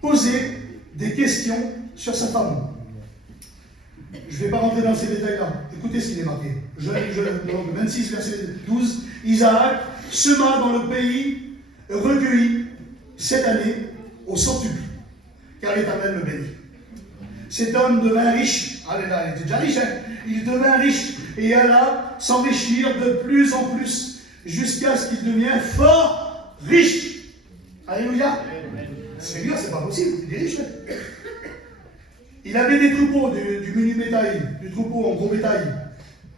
posaient des questions sur sa femme. Je ne vais pas rentrer dans ces détails-là. Écoutez ce qu'il est marqué. Donc 26, verset 12. Isaac sema dans le pays, recueillit cette année au centuple, car l'Éternel le bénit. Cet homme devint riche. Alléluia, il était déjà riche, hein? Il devint riche et alla s'enrichir de plus en plus jusqu'à ce qu'il devienne fort riche. Alléluia. Seigneur, c'est pas possible, il est riche. Hein? Il avait des troupeaux, du menu bétail, du troupeau en gros bétail.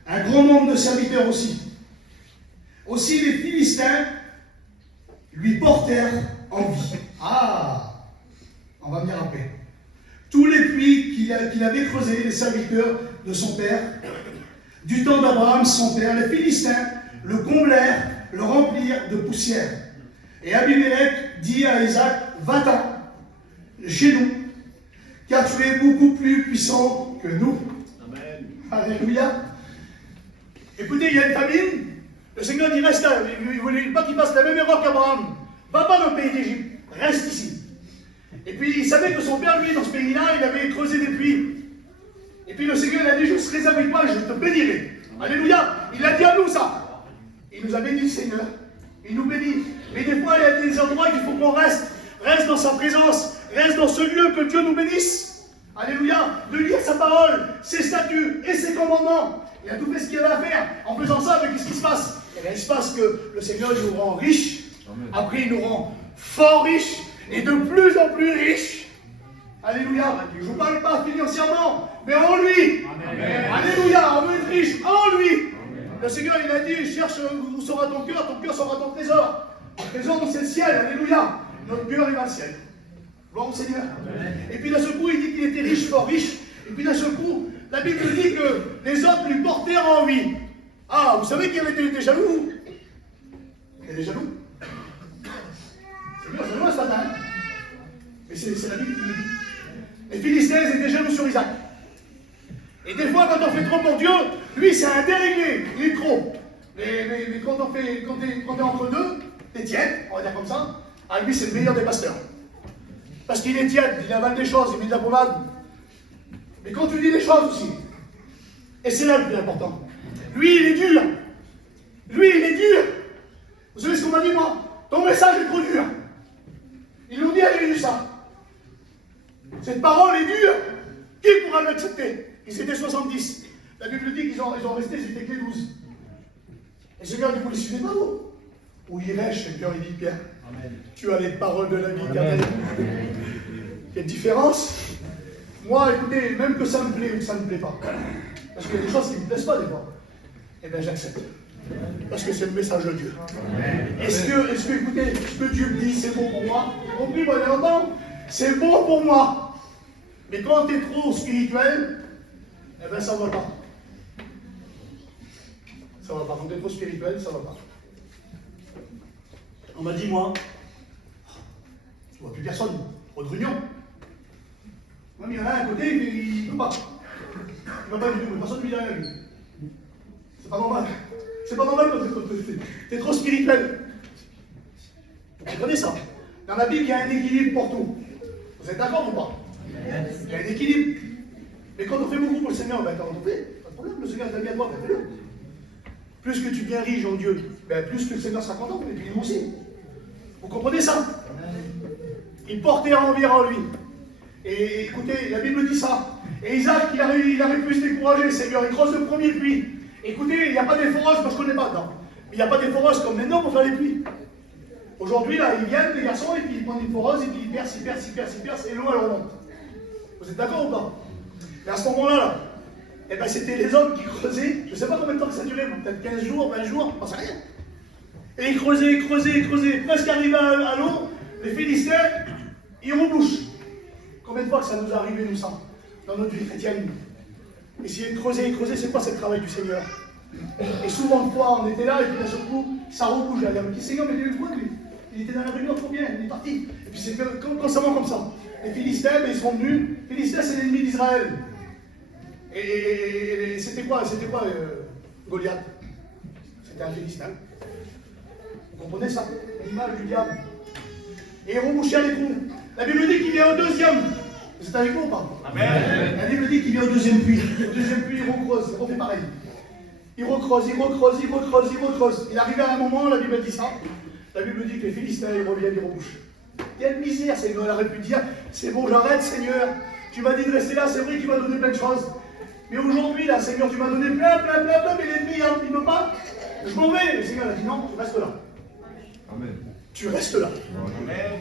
Un grand nombre de serviteurs aussi. Aussi les Philistins lui portèrent envie. Ah, on va venir après. Tous les puits qu'il avait creusés, les serviteurs de son père, du temps d'Abraham, son père, les Philistins le comblèrent, le remplirent de poussière. Et Abimelech dit à Isaac, va-t'en chez nous, car tu es beaucoup plus puissant que nous. Amen. Alléluia. Écoutez, il y a une famine. Le Seigneur dit, reste là. Il ne voulait pas qu'il fasse la même erreur qu'Abraham. Va pas dans le pays d'Égypte. Reste ici. Et puis, il savait que son père, lui, dans ce pays-là, il avait creusé des puits. Et puis, le Seigneur, il a dit, je serai avec toi et je te bénirai. Alléluia. Il a dit à nous ça. Il nous a bénis, le Seigneur. Il nous bénit. Mais des fois, il y a des endroits qu'il faut qu'on reste. Reste dans sa présence. Reste dans ce lieu, que Dieu nous bénisse. Alléluia. De lire sa parole, ses statuts et ses commandements. Il a tout fait ce qu'il avait à faire. En faisant ça, qu'est-ce qui se passe? Eh bien, il se passe que le Seigneur il nous rend riches. Après, il nous rend fort riches. Et de plus en plus riches. Alléluia. Je ne vous parle pas financièrement, mais en lui. Amen. Alléluia. On veut être riche en lui. Amen. Le Seigneur, il a dit, cherche où sera ton cœur sera ton trésor. Ton trésor, c'est le ciel. Alléluia. Notre cœur est dans le ciel. Gloire au Seigneur. Amen. Et puis d'un seul coup, il dit qu'il était riche, fort riche. Et puis d'un seul coup, la Bible dit que les autres lui portèrent envie. Ah, vous savez qu'il avait été jaloux? Il était jaloux. C'est bien, c'est loin ce matin. Hein? Mais c'est la Bible qui le dit. Les Philistins étaient jaloux sur Isaac. Et des fois, quand on fait trop pour Dieu, lui, c'est un déréglé. Il est trop. Mais quand t'es entre deux, t'es tiède, on va dire comme ça. Ah, lui, c'est le meilleur des pasteurs. Parce qu'il est tiède, il avale des choses, il met de la pommade. Mais quand tu dis des choses aussi, et c'est là le plus important, lui, il est dur. Lui, il est dur. Vous savez ce qu'on m'a dit, moi? Ton message est trop dur. Ils l'ont dit à Jésus, ça. C'est parole est dure. Qui pourra l'accepter? Ils étaient 70. La Bible dit qu'ils ont resté, ils étaient que les 12. Et le Seigneur dit, vous ne les suivez pas, vous? Où irais-je, Seigneur? Il dit, Pierre, tu as les paroles de la vie éternelle. Quelle différence? Moi, écoutez, même que ça me plaît ou que ça ne me plaît pas, parce qu'il y a des choses qui ne me plaisent pas des fois, eh bien j'accepte. Parce que c'est le message de Dieu. Est-ce que, écoutez, ce que Dieu me dit, c'est bon pour moi? Compris, moi, longtemps, c'est bon pour moi. Mais quand tu es trop spirituel, eh bien ça ne va pas. Ça ne va pas. Quand tu es trop spirituel, ça ne va pas. On m'a dit, moi, tu ne vois plus personne, trop de réunions. Moi, il y en a un à côté, il ne peut pas. Il ne va pas du tout, personne ne lui dit rien à lui. C'est pas normal. C'est pas normal quand tu es trop spirituel. Vous comprenez ça? Dans la Bible, il y a un équilibre pour tout. Vous êtes d'accord ou pas? Il y a un équilibre. Mais quand on fait beaucoup pour le Seigneur, ben, quand on fait, pas de problème, le Seigneur t'a mis à toi, ben, fais-le. Plus que tu viens riche en Dieu, ben, plus que le Seigneur sera content, et puis nous aussi. Vous comprenez ça? Il portait envers en lui. Et écoutez, la Bible dit ça. Et Isaac, il avait pu se décourager, le Seigneur, il creuse le premier puits. Écoutez, il n'y a pas des forages, moi je ne connais pas, non. Mais il n'y a pas des forages comme maintenant pour faire les puits. Aujourd'hui, là, ils viennent, les garçons, et puis ils prennent une foreuse, et puis ils percent, et l'eau, elle remonte. Vous êtes d'accord ou pas? Et à ce moment-là, eh ben, c'était les hommes qui creusaient, je ne sais pas combien de temps que ça durait, peut-être 15 jours, 20 jours, on ne sait rien. Et ils creusaient, presque arrivés à l'eau, les Philistins, ils rebouchent. Combien de fois que ça nous est arrivé, nous, ça, dans notre vie chrétienne? Essayer de creuser, c'est quoi, c'est le travail du Seigneur? Et souvent de fois, on était là, et puis d'un seul coup, ça rebouge. On me dit, Seigneur, mais il a eu le point, lui. Il était dans la réunion, trop bien, il est parti. Et puis c'est constamment comme ça. Les Philistins, ben, ils sont venus. Les Philistins, c'est l'ennemi d'Israël. Et c'était quoi Goliath? C'était un Philistin. Vous comprenez ça? L'image du diable. Et il rebouchait à l'écrou. La Bible dit qu'il vient au deuxième. Vous êtes avec moi ou pas? Amen. La Bible dit qu'il vient au deuxième puits. Au deuxième puits, il recreuse, il refait pareil. Il recreuse. Il arrive à un moment, la Bible dit ça. La Bible dit que les Philistins, ils reviennent, ils rebouchent. Quelle misère, Seigneur, il aurait pu dire, c'est bon, j'arrête, Seigneur. Tu m'as dit de rester là, c'est vrai qu'il m'a donné plein de choses. Mais aujourd'hui, là, Seigneur, tu m'as donné plein, mais l'ennemi, hein, il ne veut pas. Je m'en vais. Le Seigneur a dit non, tu restes là. Amen. Tu restes là. Amen.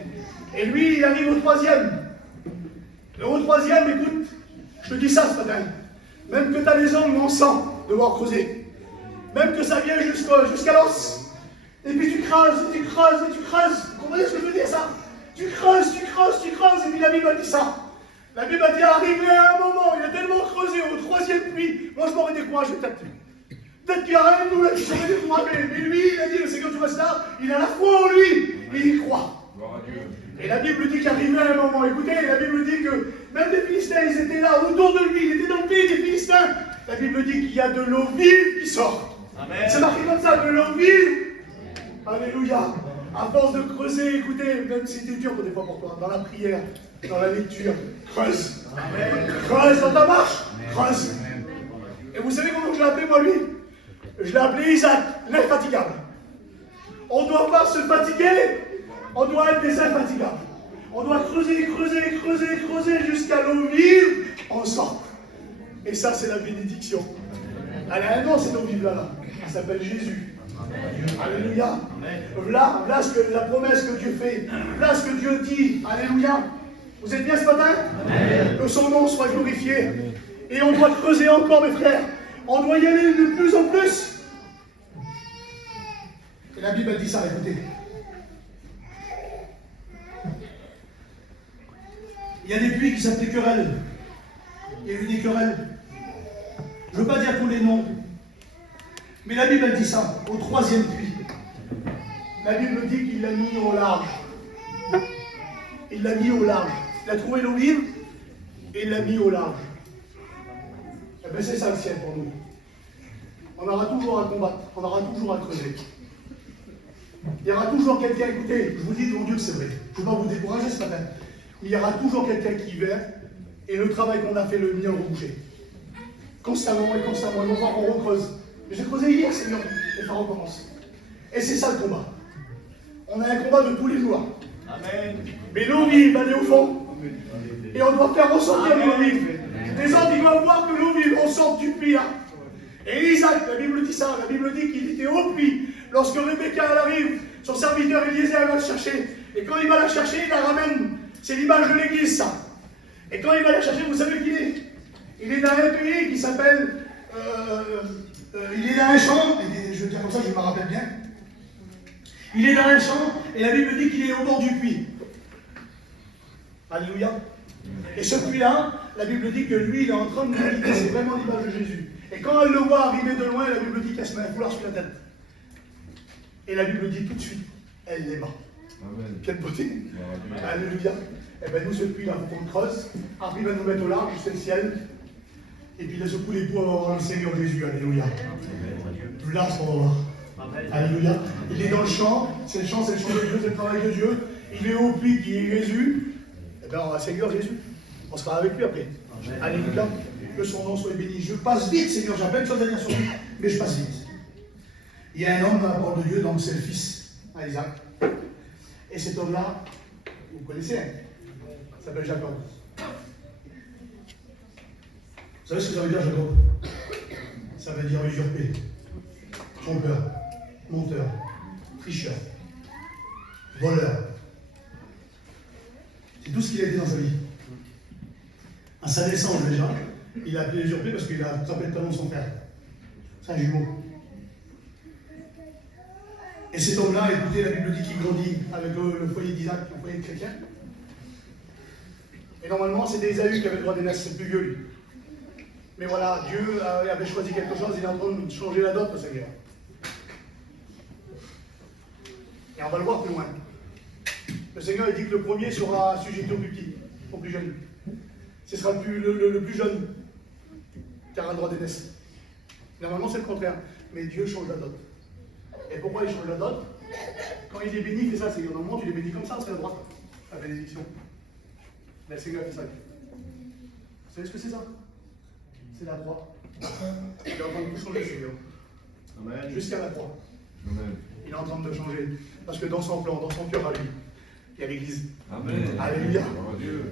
Et lui, il arrive au troisième. Et au troisième, écoute, je te dis ça ce matin. Même que tu as les ongles en sang, devoir creuser. Même que ça vient jusqu'à l'os. Et puis tu creuses. Vous comprenez ce que je veux dire, ça? Tu creuses. Et puis la Bible a dit ça. La Bible a dit, arrivé à un moment, il a tellement creusé au troisième puits. Moi, je m'aurais découragé peut-être. Peut-être qu'il y a rien de nouveau qui serait découragé. Mais lui, il a dit, le Seigneur, tu restes là. Il a la foi en lui. Et il croit. Et la Bible dit qu'arrivé à un moment, écoutez, la Bible dit que même les Philistins, ils étaient là, autour de lui, il était dans le pays des Philistins. La Bible dit qu'il y a de l'eau vive qui sort. C'est marqué comme ça, de l'eau vive. Alléluia. À force de creuser, écoutez, même si c'était dur des fois pour toi, dans la prière, dans la lecture, creuse. Creuse dans ta marche, creuse. Et vous savez comment je l'ai appelé, moi, lui? Je l'ai appelé Isaac, l'infatigable. On ne doit pas se fatiguer. On doit être des infatigables. On doit creuser jusqu'à l'eau vive, on sort. Et ça, c'est la bénédiction. Elle a un nom, cette eau vive-là. Elle s'appelle Jésus. Alléluia. Là, la promesse que Dieu fait. Là, ce que Dieu dit. Alléluia. Vous êtes bien ce matin? Amen. Que son nom soit glorifié. Et on doit creuser encore, mes frères. On doit y aller de plus en plus. Et la Bible dit ça, écoutez. Il y a des puits qui s'appellent querelles. Il y a eu des querelles. Je ne veux pas dire tous les noms. Mais la Bible dit ça, au troisième puits. La Bible dit qu'il l'a mis au large. Il l'a mis au large. Il a trouvé l'eau vive et il l'a mis au large. Eh bien, c'est ça le ciel pour nous. On aura toujours à combattre, on aura toujours à creuser. Il y aura toujours quelqu'un, écoutez, je vous dis mon Dieu que c'est vrai. Je ne veux pas vous décourager ce matin. Il y aura toujours quelqu'un qui vient et le travail qu'on a fait, le mien, reboucher. Constamment. Il va voir qu'on recreuse. J'ai creusé hier, Seigneur, et ça recommence. Et c'est ça le combat. On a un combat de tous les jours. Amen. Mais l'eau vive, elle est au fond. Et on doit faire ressortir nos vies. Les autres, ils doivent voir que nos vies, on sort du puits là. Et Isaac, la Bible dit ça, la Bible dit qu'il était au puits. Lorsque Rebecca elle arrive, son serviteur Eliezer va le chercher. Et quand il va la chercher, il la ramène. C'est l'image de l'église, ça. Et quand il va la chercher, vous savez qui il est? Il est dans un pays qui s'appelle... il est dans un champ, et je veux dire comme ça, je me rappelle bien. Il est dans un champ, et la Bible dit qu'il est au bord du puits. Alléluia. Et ce puits-là, la Bible dit que lui, il est en train de méditer, c'est vraiment l'image de Jésus. Et quand elle le voit arriver de loin, la Bible dit qu'elle se met un foulard sur la tête. Et la Bible dit tout de suite, elle l'aima. Quelle beauté. Alléluia. Et bien nous, ce puits-là, il faut qu'on creuse. Après, il va nous mettre au large, c'est le ciel. Et puis, là, ce coup, les poux, on va voir le Seigneur Jésus. Alléluia. Là, ce qu'on va voir. Alléluia. Il est dans le champ. C'est le champ de Dieu, c'est le travail de Dieu. Il est au puits qui est Jésus. Et bien, on va Seigneur Jésus. On sera avec lui après. Alléluia. Que son nom soit béni. Je passe vite, Seigneur. J'ai plein de choses à dire sur lui, mais je passe vite. Il y a un homme dans la parole de Dieu, donc c'est le fils d'Isaac. Et cet homme-là, vous connaissez, hein, il s'appelle Jacob. Vous savez ce que ça veut dire, Jacob? Ça veut dire usurper, trompeur, menteur, tricheur, voleur. C'est tout ce qu'il a été dans sa vie. À sa naissance déjà, il a appelé usurper parce qu'il a attrapé le talon de son frère. C'est un jumeau. Et cet homme-là, écoutez, la Bible dit qu'il grandit avec le foyer d'Isaac, le foyer de chrétien. Et normalement, c'était Ésaü qui avait le droit d'aînesse, c'est plus vieux lui. Mais voilà, Dieu avait choisi quelque chose, il est en train de changer la dot, le Seigneur. Et on va le voir plus loin. Le Seigneur il dit que le premier sera assujetti au plus petit, au plus jeune. Ce sera le plus jeune qui aura le droit d'aînesse. Normalement, c'est le contraire. Mais Dieu change la dot. Et pourquoi il change la dot? Quand il est béni, il fait ça. C'est normalement, tu les bénis comme ça, c'est la droite. La bénédiction. Mais le Seigneur fait ça. Vous savez ce que c'est ça? C'est la croix. Il est en train de tout changer, Seigneur. Jusqu'à la croix. Amen. Il est en train de changer. Parce que dans son plan, dans son cœur à lui, il y a l'église. Amen. Alléluia.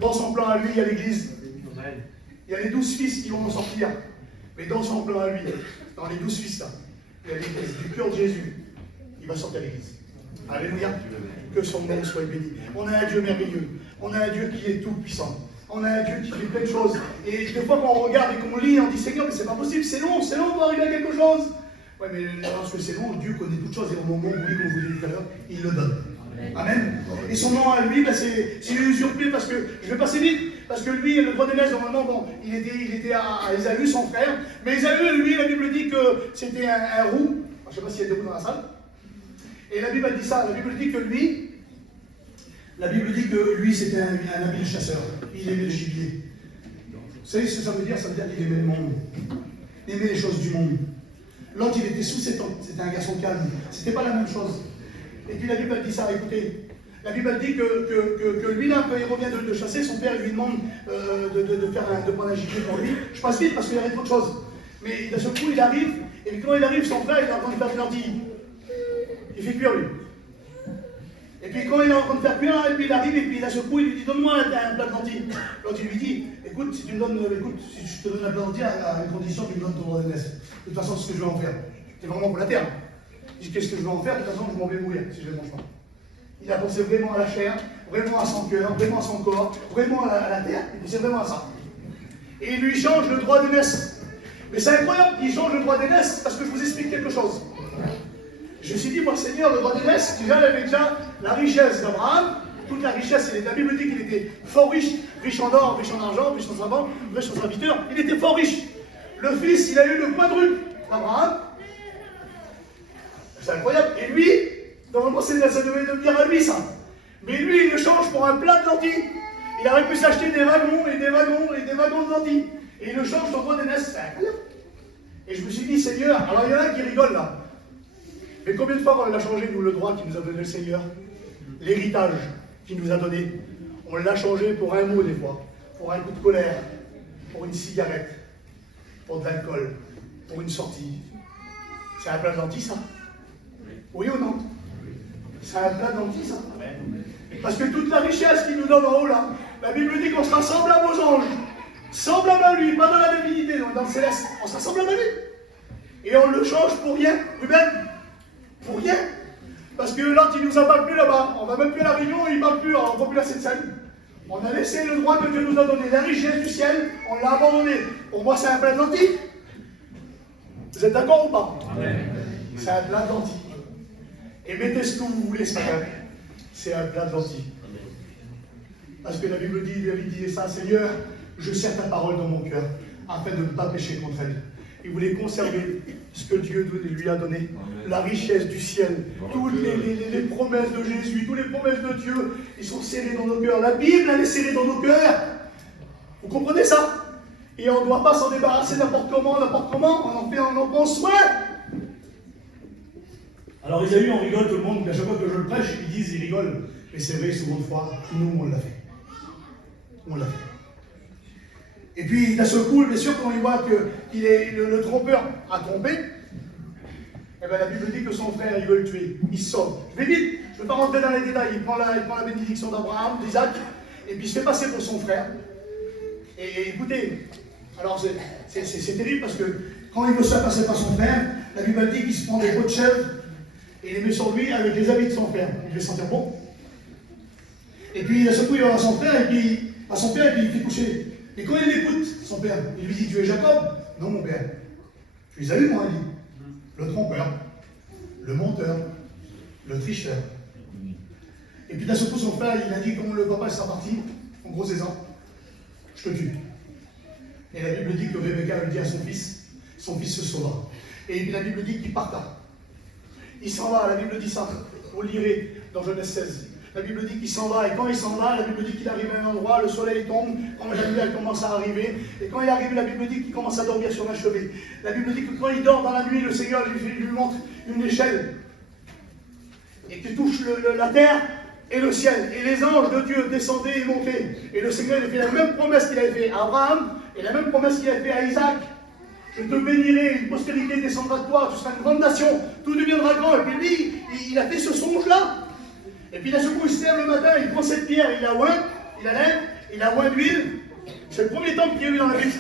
Dans son plan à lui, il y a l'église. Il y a les 12 fils qui vont en sortir. Mais dans son plan à lui, dans les 12 fils là, il y a l'église. Du cœur de Jésus, il va sortir l'église. Alléluia. Que son nom soit béni. On a un Dieu merveilleux. On a un Dieu qui est tout puissant. On a un Dieu qui fait plein de choses. Et des fois, quand on regarde et qu'on lit, on dit Seigneur, mais c'est pas possible, c'est long pour arriver à quelque chose. Ouais, mais lorsque c'est long, Dieu connaît toutes choses et au moment où, oui, comme vous l'avez dit tout à l'heure, il le donne. Amen. Et son nom à lui, ben, c'est usurpé parce que, je vais passer vite, parce que lui, le droit d'aînesse, normalement, bon, il était à Ésaü, son frère. Mais Ésaü, lui, la Bible dit que c'était un roux. Je ne sais pas s'il y a des roux dans la salle. Et la Bible dit ça, la Bible dit que lui, c'était un habile chasseur. Il aimait le gibier. Vous savez ce que ça veut dire? Ça veut dire qu'il aimait le monde. Il aimait les choses du monde. L'autre, il était sous 7 ans. C'était un garçon calme. C'était pas la même chose. Et puis la Bible dit ça, écoutez. La Bible dit que lui, là, quand il revient de chasser, son père lui demande de prendre un gibier pour lui. Je passe vite parce qu'il y avait trop de choses. Mais d'un seul coup, il arrive. Et puis quand il arrive, son frère, il est en train de faire des lentilles. Il fait cuire lui. Et puis quand il est en train de faire cuire, et puis il arrive, et puis d'un seul coup, il lui dit donne-moi un plat de lentilles. L'autre il lui dit écoute, si je te donne un plat de lentilles, à une condition, tu me donnes ton droit d'aînesse. De toute façon, c'est ce que je vais en faire. C'est vraiment pour la terre. Il dit qu'est-ce que je vais en faire? De toute façon, je m'en vais mourir si je ne le mange pas. Il a pensé vraiment à la chair, vraiment à son cœur, vraiment à son corps, vraiment à la terre, il pensait vraiment à ça. Et il lui change le droit d'aînesse. Mais c'est incroyable qu'il change le droit d'aînesse parce que je vous explique quelque chose. Je me suis dit, moi, Seigneur, le droit d'aînesse, il avait déjà la richesse d'Abraham, toute la richesse, la Bible dit qu'il était fort riche, riche en or, riche en argent, riche en savants, riche en serviteurs, il était fort riche. Le fils, il a eu le quadruple d'Abraham. C'est incroyable. Et lui, normalement, ça devait devenir à lui, ça. Mais lui, il le change pour un plat de lentilles. Il aurait pu s'acheter des wagons et des wagons et des wagons de lentilles. Et il le change son droit d'aînesse. C'est incroyable. Et je me suis dit, Seigneur, alors il y en a qui rigolent là. Mais combien de fois on l'a changé, nous, le droit qui nous a donné le Seigneur? L'héritage qu'il nous a donné. On l'a changé pour un mot des fois, pour un coup de colère, pour une cigarette, pour de l'alcool, pour une sortie. C'est un plat de lentilles, ça? Oui ou non? C'est un plat de lentilles, ça? Parce que toute la richesse qu'il nous donne en haut là, La Bible dit qu'on sera semblable aux anges. Semblable à lui, pas dans la divinité, dans le céleste. On sera semblable à lui. Et on le change pour rien. Ruben, pour rien. Parce que l'autre, il ne nous a pas plu là-bas. On va même plus à la réunion, il ne parle plus en population de salut. On a laissé le droit que Dieu nous a donné, la richesse du ciel, on l'a abandonné. Pour moi, c'est un plat de lentilles. Vous êtes d'accord ou pas? C'est un plat de lentilles. Et mettez ce que vous voulez ce matin. C'est un plat de lentilles. Parce que la Bible dit, David disait ça, Seigneur, je serre ta parole dans mon cœur, afin de ne pas pécher contre elle. Il voulait conserver ce que Dieu lui a donné, la richesse du ciel, toutes les promesses de Jésus, toutes les promesses de Dieu, ils sont serrés dans nos cœurs. La Bible, elle est serrée dans nos cœurs. Vous comprenez ça? Et on ne doit pas s'en débarrasser n'importe comment, on en prend soin. Alors Isaïe, on rigole tout le monde, à chaque fois que je le prêche, ils rigolent. Mais c'est vrai, seconde fois, nous, on l'a fait. On l'a fait. Et puis, d'un seul coup, bien sûr, quand il voit que le trompeur a trompé, eh bien, la Bible dit que son frère, il veut le tuer. Il sort. Je vais vite, je ne vais pas rentrer dans les détails. Il prend la bénédiction d'Abraham, d'Isaac, et puis il se fait passer pour son frère. Et écoutez, alors c'est terrible parce que quand il veut se faire passer par son frère, la Bible dit qu'il se prend des peaux de chèvre et les met sur lui avec les habits de son frère. Il va sentir bon. Et puis, d'un seul coup, il va à son père, et puis il fait coucher. Et quand il écoute son père, il lui dit, tu es Jacob? Non, mon père. Tu les as eu, moi, il dit. Le trompeur, le menteur, le tricheur. Et puis d'un seul coup, son frère, il a dit, quand le papa sera parti, en gros 16 ans, je te tue. Et la Bible dit que Rebecca lui dit à son fils se sauva. Et puis la Bible dit qu'il parta. Il s'en va, la Bible dit ça, vous le lirez dans Genèse 16. La Bible dit qu'il s'en va, et quand il s'en va, la Bible dit qu'il arrive à un endroit, le soleil tombe, quand la nuit elle commence à arriver, et quand il arrive, la Bible dit qu'il commence à dormir sur un chevet. La Bible dit que quand il dort dans la nuit, le Seigneur lui montre une échelle, et qui touche la terre et le ciel, et les anges de Dieu descendaient et montaient, et le Seigneur il a fait la même promesse qu'il avait fait à Abraham, et la même promesse qu'il avait fait à Isaac. Je te bénirai, une postérité descendra de toi, tu seras une grande nation, tout deviendra grand. Et puis lui, il a fait ce songe-là. Et puis d'un seul coup, il se lève le matin, il prend cette pierre, il la oint, il la lève, il la oint d'huile. C'est le premier temple qu'il y a eu dans la Bible.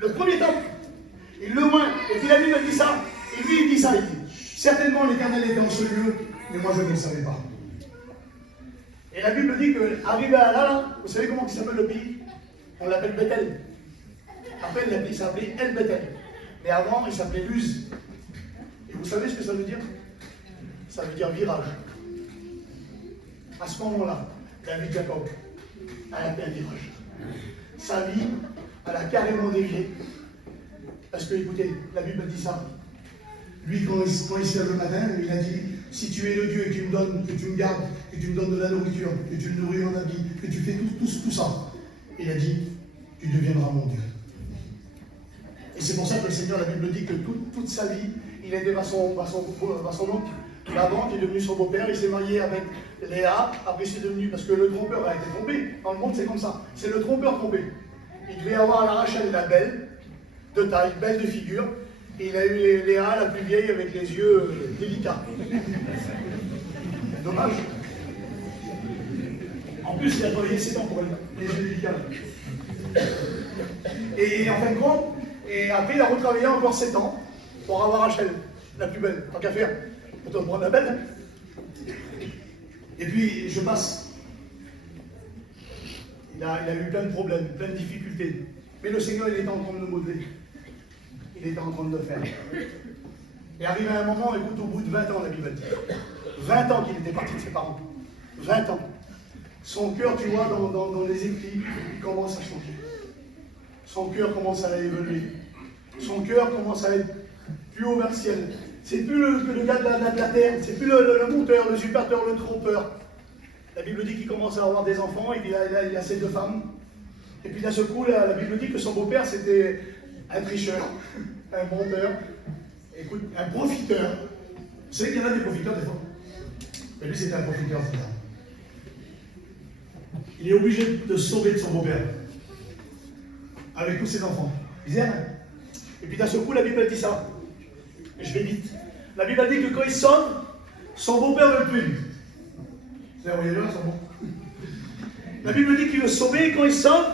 Le premier temple. Il le oint. Et puis la Bible dit ça. Et lui, il dit ça. Il dit, certainement l'Éternel était en ce lieu, mais moi je ne le savais pas. Et la Bible dit qu'arrivé à là, vous savez comment il s'appelle le pays? On l'appelle Bethel. Après, il s'appelait El Bethel. Mais avant, il s'appelait Luz. Et vous savez ce que ça veut dire? Ça veut dire virage. À ce moment-là, la vie de Jacob, elle a fait un virage. Sa vie, elle a carrément dévié. Parce que, écoutez, la Bible dit ça. Lui, quand il se lève le matin, il a dit, si tu es le Dieu et que tu me donnes, que tu me gardes, que tu me donnes de la nourriture, que tu me nourris en habit, que tu fais tout ça, il a dit, tu deviendras mon Dieu. Et c'est pour ça que le Seigneur, la Bible dit que toute sa vie, il aidait à son oncle, Laban, qui est devenu son beau-père, il s'est marié avec Léa, après c'est devenu, parce que le trompeur a été trompé, dans le monde c'est comme ça, c'est le trompeur trompé. Il devait avoir la Rachel la belle, de taille, belle de figure, et il a eu Léa la plus vieille avec les yeux délicats. Dommage. En plus, il a travaillé 7 ans pour elle, les yeux délicats. Et en fin de compte, et après il a retravaillé encore 7 ans pour avoir Rachel, la plus belle, tant qu'à faire. Pour te prendre la belle. Et puis, je passe. Il a eu plein de problèmes, plein de difficultés. Mais le Seigneur, il était en train de le modeler. Il était en train de le faire. Et arrivé à un moment, écoute, au bout de 20 ans, la Bible dit. 20 ans qu'il était parti de ses parents. 20 ans. Son cœur, tu vois, dans les écrits, il commence à changer. Son cœur commence à évoluer. Son cœur commence à être plus haut vers le ciel. C'est plus le gars de la terre, c'est plus le monteur, le usurpateur, le trompeur. La Bible dit qu'il commence à avoir des enfants, et puis il a ses 2 femmes. Et puis d'un seul coup, la Bible dit que son beau-père, c'était un tricheur, un menteur, écoute, un profiteur. Vous savez qu'il y en a des profiteurs des fois. Mais lui, c'était un profiteur final. Il est obligé de se sauver de son beau-père, avec tous ses enfants. Misère. Et puis d'un seul coup, la Bible dit ça. Je vais vite. La Bible dit que quand il sonne, son beau-père veut le tuer. Vous voyez là, son beau. La Bible dit qu'il veut sauver, et quand il sauve,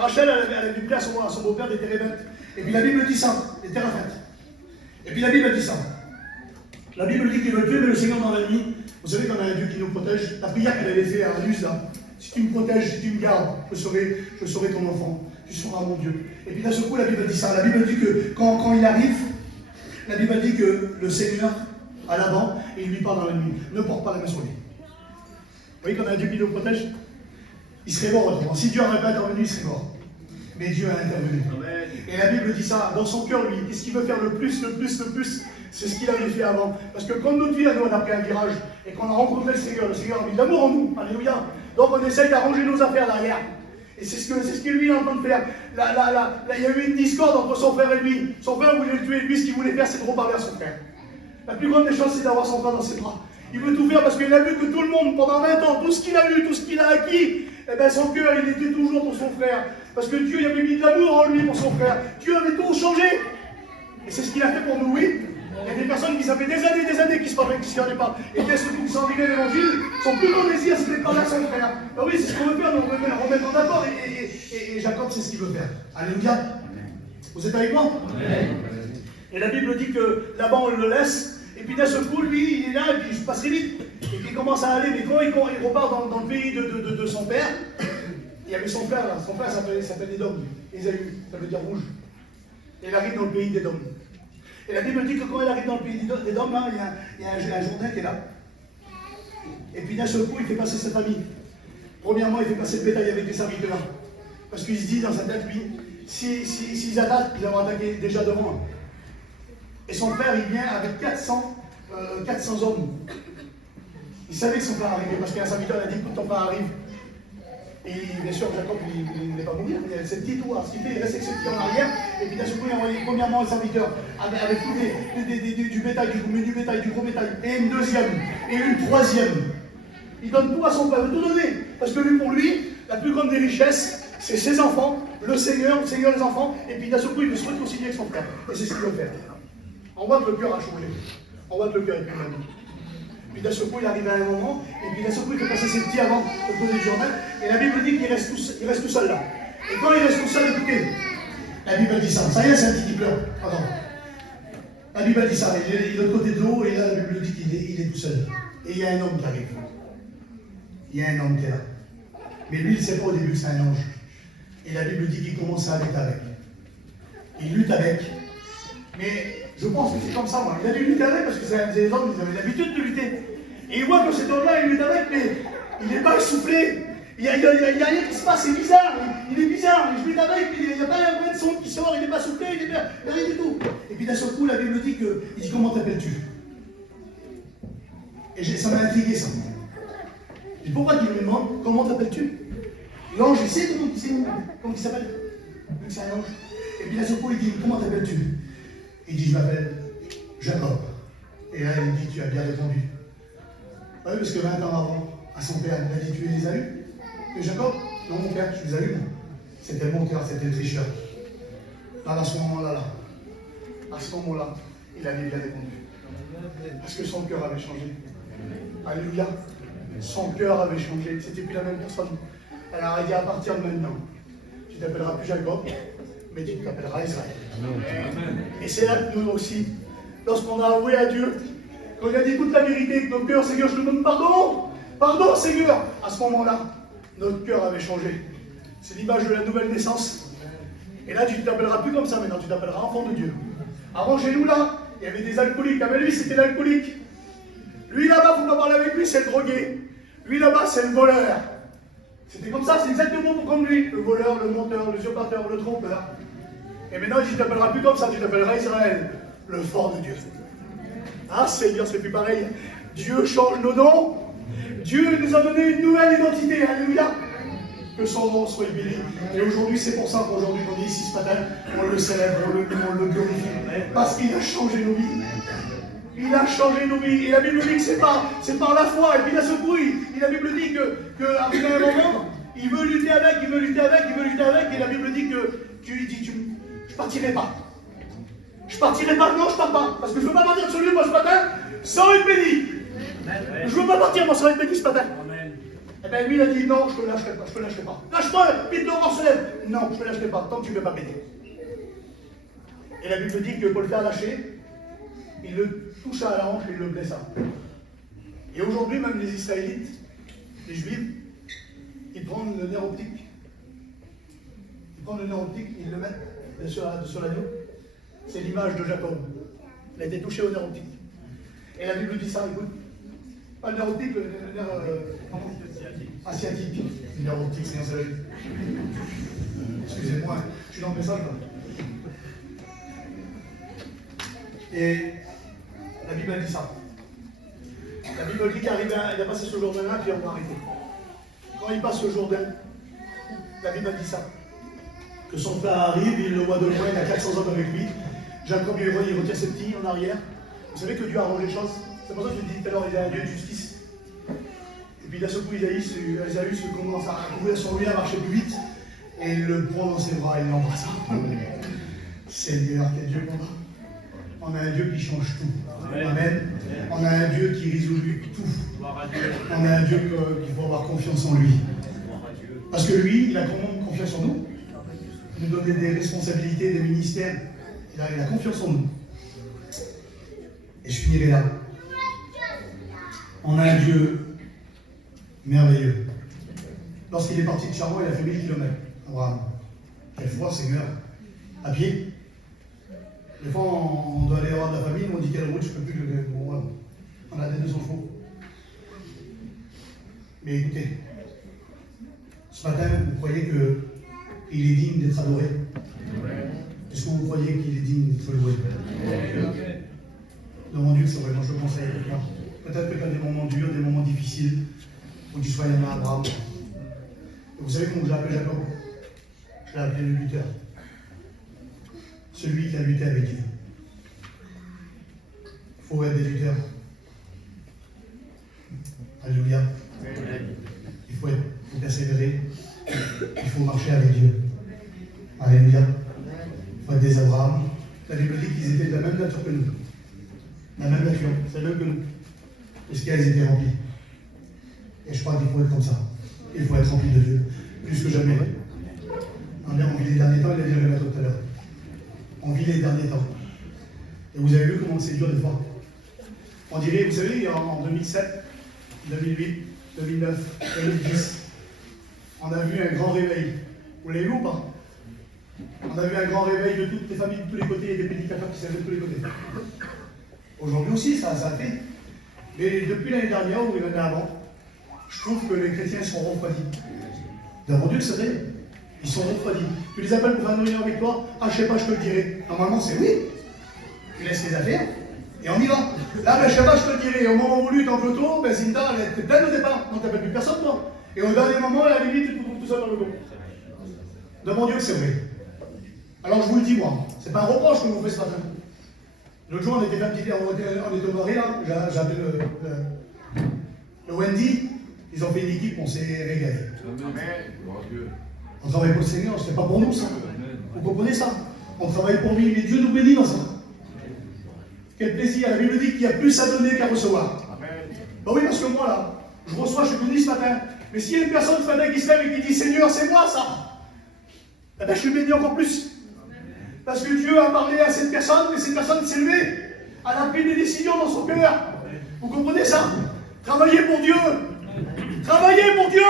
Rachel, elle avait pris à son beau-père des térébintes. Et puis la Bible dit ça, des térébintes. Et puis la Bible dit ça. La Bible dit qu'il veut Dieu, mais le Seigneur dans la nuit. Vous savez qu'on a un Dieu qui nous protège. La prière qu'il avait fait à Luz, là. Si tu me protèges, si tu me gardes, je serai ton enfant. Tu seras mon Dieu. Et puis d'un seul coup, la Bible dit ça. La Bible dit que quand il arrive, la Bible dit que le Seigneur, à l'avant, et il lui parle dans la nuit. Ne porte pas la main sur lui. Vous voyez qu'on a un Dieu qui nous protège? Il serait mort autrement. Si Dieu n'aurait pas intervenu, il serait mort. Mais Dieu a intervenu. Amen. Et la Bible dit ça, dans son cœur, lui, qu'est-ce qu'il veut faire le plus? C'est ce qu'il avait fait avant. Parce que quand notre vie, nous, on a pris un virage, et qu'on a rencontré le Seigneur a mis de l'amour en nous. Alléluia. Donc on essaye d'arranger nos affaires derrière. Et c'est ce que lui, il est en train de faire. Là, il y a eu une discorde entre son frère et lui. Son frère voulait le tuer, lui, ce qu'il voulait faire, c'est de reparler à son frère. La plus grande des choses, c'est d'avoir son frère dans ses bras. Il veut tout faire parce qu'il a vu que tout le monde, pendant 20 ans, tout ce qu'il a eu, tout ce qu'il a acquis, eh ben son cœur, il était toujours pour son frère. Parce que Dieu il avait mis de l'amour en lui pour son frère. Dieu avait tout changé. Et c'est ce qu'il a fait pour nous, oui. Il y a des personnes qui, ça fait des années qui se parlaient, qui ne se regardaient pas. Et bien, ceux qui sont arrivés à l'évangile, son plus grand désir, c'était de parler à son frère. Ben oui, c'est ce qu'on veut faire, nous, on veut remettre en accord. Et Jacob, c'est ce qu'il veut faire. Alléluia. Vous êtes avec moi? Et la Bible dit que là-bas, on le laisse. Et puis d'un seul coup, lui, il est là, et puis je passerai vite. Et puis il commence à aller, mais quand il repart dans le pays de son père, il y avait son frère là. Son frère s'appelle Édom. Ésaü, ça veut dire rouge. Et il arrive dans le pays d'Édom. Et la Bible dit que quand il arrive dans le pays d'Édom, hein, il y a un Jourdain qui est là. Et puis d'un seul coup, il fait passer sa famille. Premièrement, il fait passer le bétail avec des serviteurs. Parce qu'il se dit dans sa tête, lui, s'ils attaquent, ils vont attaquer déjà devant. Et son père, il vient avec 400 hommes. Il savait que son frère arrivait, parce qu'un serviteur a dit, écoute, ton frère arrive. Et bien sûr, Jacob, il ne voulait pas mourir, il y avait cette petite oie, ce qu'il fait, il restait avec ce petit en arrière, et puis d'un seul coup, il a envoyé premièrement un serviteur, avec tout du bétail, du bétail, du gros bétail, et une deuxième, et une troisième. Il donne tout à son père, il veut tout donner, parce que lui, pour lui, la plus grande des richesses, c'est ses enfants, le Seigneur des enfants, et puis d'un seul coup, il veut se réconcilier avec son frère. Et c'est ce qu'il veut faire. On voit que le cœur a changé. On voit que le cœur est plus maintenant. Puis d'un seul coup, il arrive à un moment, et puis d'un seul coup, il fait passer ses petits avant au côté du journal, et la Bible dit qu'il reste tout seul là. Et quand il reste tout seul, écoutez, la Bible dit ça. Ça y est, c'est un petit qui pleure. Pardon. La Bible dit ça. Il est de l'autre côté de l'eau, et là, la Bible dit qu'il est tout seul. Et il y a un homme qui arrive. Il y a un homme qui est là. Mais lui, il ne sait pas au début que c'est un ange. Et la Bible dit qu'il commence à lutter avec. Il lutte avec. Mais je pense que c'est comme ça, moi. Il a dû lutter avec parce que c'est des hommes qui avaient l'habitude de lutter. Et il voit que cet homme-là, il lutte avec, mais il n'est pas essoufflé. Il n'y a rien qui se passe, c'est bizarre. Il est bizarre. Je lutte avec, mais il n'y a pas un vrai de son qui sort, il n'est pas soufflé, il n'est rien du tout. Et puis d'un seul coup, la Bible dit comment t'appelles-tu? Et ça m'a intrigué, ça. Et pourquoi il me demande comment t'appelles-tu? L'ange, il sait comment il s'appelle. Vu que c'est un ange. Et puis d'un seul coup, il dit comment t'appelles-tu? Il dit, je m'appelle Jacob. Et là, il dit, tu as bien répondu. Oui, parce que 20 ans avant, à son père, il a dit, tu es Ésaü? Tu es Jacob? Non, mon père, je suis Ésaü. C'était mon cœur, c'était le tricheur. Là, à ce moment-là, il avait bien répondu. Parce que son cœur avait changé. Alléluia. Son cœur avait changé. C'était plus la même personne. Elle a dit, à partir de maintenant, tu t'appelleras plus Jacob, mais tu t'appelleras Israël. Amen. Et c'est là que nous aussi, lorsqu'on a avoué à Dieu, quand il a dit toute la vérité de nos cœurs, Seigneur, je te demande pardon, pardon Seigneur, à ce moment-là, notre cœur avait changé. C'est l'image de la nouvelle naissance. Et là, tu ne t'appelleras plus comme ça maintenant, tu t'appelleras enfant de Dieu. Avant, chez nous, là, il y avait des alcooliques. Ah, mais lui, c'était l'alcoolique. Lui, là-bas, il ne faut pas parler avec lui, c'est le drogué. Lui, là-bas, c'est le voleur. C'était comme ça, c'est exactement comme lui. Le voleur, le menteur, le usurpateur, le trompeur. Et maintenant, tu ne t'appelleras plus comme ça, tu t'appelleras Israël, le fort de Dieu. Ah, Seigneur, c'est plus pareil. Dieu change nos noms. Dieu nous a donné une nouvelle identité. Alléluia. Que son nom soit béni. Et aujourd'hui, c'est pour ça qu'aujourd'hui, on est ici ce matin, on le célèbre, on le glorifie. Parce qu'il a changé nos vies. Il a changé nos vies. Et la Bible dit que c'est par la foi. Et puis, il a secoué. Et la Bible dit qu'après un moment, il veut lutter avec. Et la Bible dit je partirai pas. Je partirai pas, non, je pars pas. Parce que je ne veux pas partir de ce lieu, moi, ce matin, sans être béni. Je ne veux pas partir, moi, sans être béni ce matin. Eh bien, lui, il a dit non, je te lâcherai pas, je te lâcherai pas. Lâche-moi, vite dehors, se lève. Non, je te lâcherai pas, tant que tu ne veux pas m'aider. Et la Bible dit que pour le faire lâcher, il le toucha à la hanche et il le blessa. Et aujourd'hui, même les Israélites, les Juifs, ils prennent le nerf optique. Ils prennent le nerf optique, ils le mettent sur l'agneau. C'est l'image de Jacob. Il a été touché au nerf optique. Et la Bible dit ça, écoute. Pas le nerf optique, le nerf asiatique. Le nerf optique, c'est un seul. Excusez-moi, je suis dans le message là. Et la Bible a dit ça. La Bible dit qu'il a passé ce Jourdain-là, puis on va arrêter. Quand il passe ce Jourdain, la Bible a dit ça. Que son frère arrive, il le voit de loin, il a 400 hommes avec lui. Jacob, il retire ses petits en arrière. Vous savez que Dieu arrange les choses. C'est pour ça que je dis tout à l'heure, il y a un Dieu de justice. Et puis d'un seul coup, Isaïe commence à couvrir son lit, à marcher plus vite. Et il le prend dans ses bras, il l'embrasse. Seigneur, quel Dieu qu'on a. On a un Dieu qui change tout. Amen. On a un Dieu qui résout tout. On a un Dieu qu'il faut avoir confiance en lui. Parce que lui, il a confiance en nous. Il nous donne des responsabilités, des ministères. Il a confiance en nous. Et je finirai là. On a un Dieu merveilleux. Lorsqu'il est parti de Charon, il a fait 1000 km. Abraham. Quelle foi, Seigneur. À pied. Des fois, on doit aller voir de la famille, on dit quelle route, je ne peux plus le. Bon, on a des 200 chevaux. Mais écoutez, ce matin, vous croyez qu'il est digne d'être adoré? Est-ce que vous croyez qu'il est digne d'être loué? Demandez que c'est vrai, moi je le conseille avec moi. Peut-être que tu as des moments durs, des moments difficiles, où tu sois un Abraham. Et vous savez comment je l'ai appelé Jacob? Je l'ai appelé le lutteur. Celui qui a lutté avec Dieu. Il faut être des lutteurs. Alléluia. Il faut persévérer. Il faut marcher avec Dieu. Alléluia. Il faut être des Abraham. La Bible dit qu'ils étaient de la même nature que nous. La même nature, c'est eux que nous. Parce qu'elles étaient remplies. Et je crois qu'il faut être comme ça. Il faut être rempli de Dieu. Plus que jamais. On vit les derniers temps, il a dit le maître tout à l'heure. On vit les derniers temps. Et vous avez vu comment c'est dur des fois. On dirait, vous savez, en 2007, 2008, 2009, 2010, on a vu un grand réveil. Vous l'avez vu ou pas? On a vu un grand réveil de toutes les familles, de tous les côtés, et des prédicateurs qui s'élevaient de tous les côtés. Aujourd'hui aussi, ça a fait. Mais depuis l'année dernière, ou l'année avant, je trouve que les chrétiens sont refroidis. Devant Dieu, c'est vrai. Ils sont refroidis. Tu les appelles pour faire une réunion avec toi. Ah, je sais pas, je te le dirai. Normalement, c'est oui. Tu laisses les affaires et on y va. Là, ben, je sais pas, je te le dirai. Et au moment où tu en photo, ben, Zinta, elle était pleine au départ. Donc, tu n'appelles plus personne, toi. Et au dernier moment, à la limite, tu te trouves tout seul dans le dos. Devant Dieu, c'est vrai. Alors, je vous le dis, moi. C'est pas un reproche que vous faites ce matin. L'autre jour, on était au Marais, là. J'ai appelé le Wendy. Ils ont fait une équipe, on s'est régalé. On travaille pour le Seigneur, c'est pas pour nous ça. Vous comprenez ça? On travaille pour lui, mais Dieu nous bénit dans ça. Quel plaisir. La Bible dit qu'il y a plus à donner qu'à recevoir. Ben oui, parce que moi là, je reçois, je suis béni ce matin. Mais s'il y a une personne ce matin qui se lève et qui dit Seigneur, c'est moi ça, eh ben, je suis béni encore plus. Parce que Dieu a parlé à cette personne, et cette personne s'est levée. Elle a pris des décisions dans son cœur. Vous comprenez ça? Travaillez pour Dieu. Travaillez pour Dieu.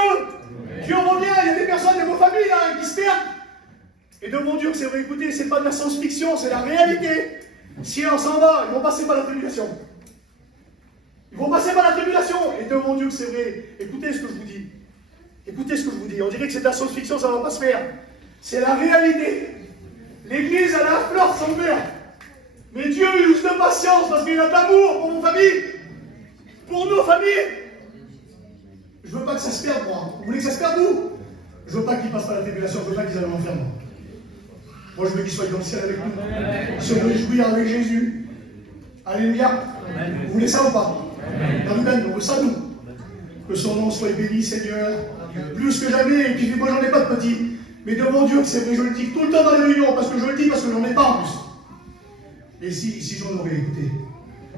Dieu revient, il y a des personnes de vos familles là, qui se perdent. Et de mon Dieu, c'est vrai, écoutez, c'est pas de la science-fiction, c'est la réalité. Si on s'en va, ils vont passer par la tribulation. Ils vont passer par la tribulation. Et de mon Dieu, c'est vrai. Écoutez ce que je vous dis. Écoutez ce que je vous dis. On dirait que c'est de la science-fiction, ça ne va pas se faire. C'est la réalité. L'Église, elle a fleur de son cœur. Mais Dieu, il use de patience parce qu'il a de l'amour pour nos familles. Pour nos familles. Je ne veux pas que ça se perde, moi. Vous voulez que ça se perde, vous? Je ne veux pas qu'ils passent par la tribulation, je ne veux pas qu'ils aillent en enfer, moi. Moi, je veux qu'ils soient dans le ciel avec nous. Se réjouir avec Jésus. Alléluia. Vous voulez ça ou pas? Amen. On veut ça, nous. Que son nom soit béni, Seigneur. Plus que jamais. Et puis, moi, j'en ai pas de petits. Mais de mon Dieu, c'est vrai, je le dis tout le temps dans les réunions, parce que je le dis, parce que j'en ai pas en plus. Et si j'en aurais, écoutez,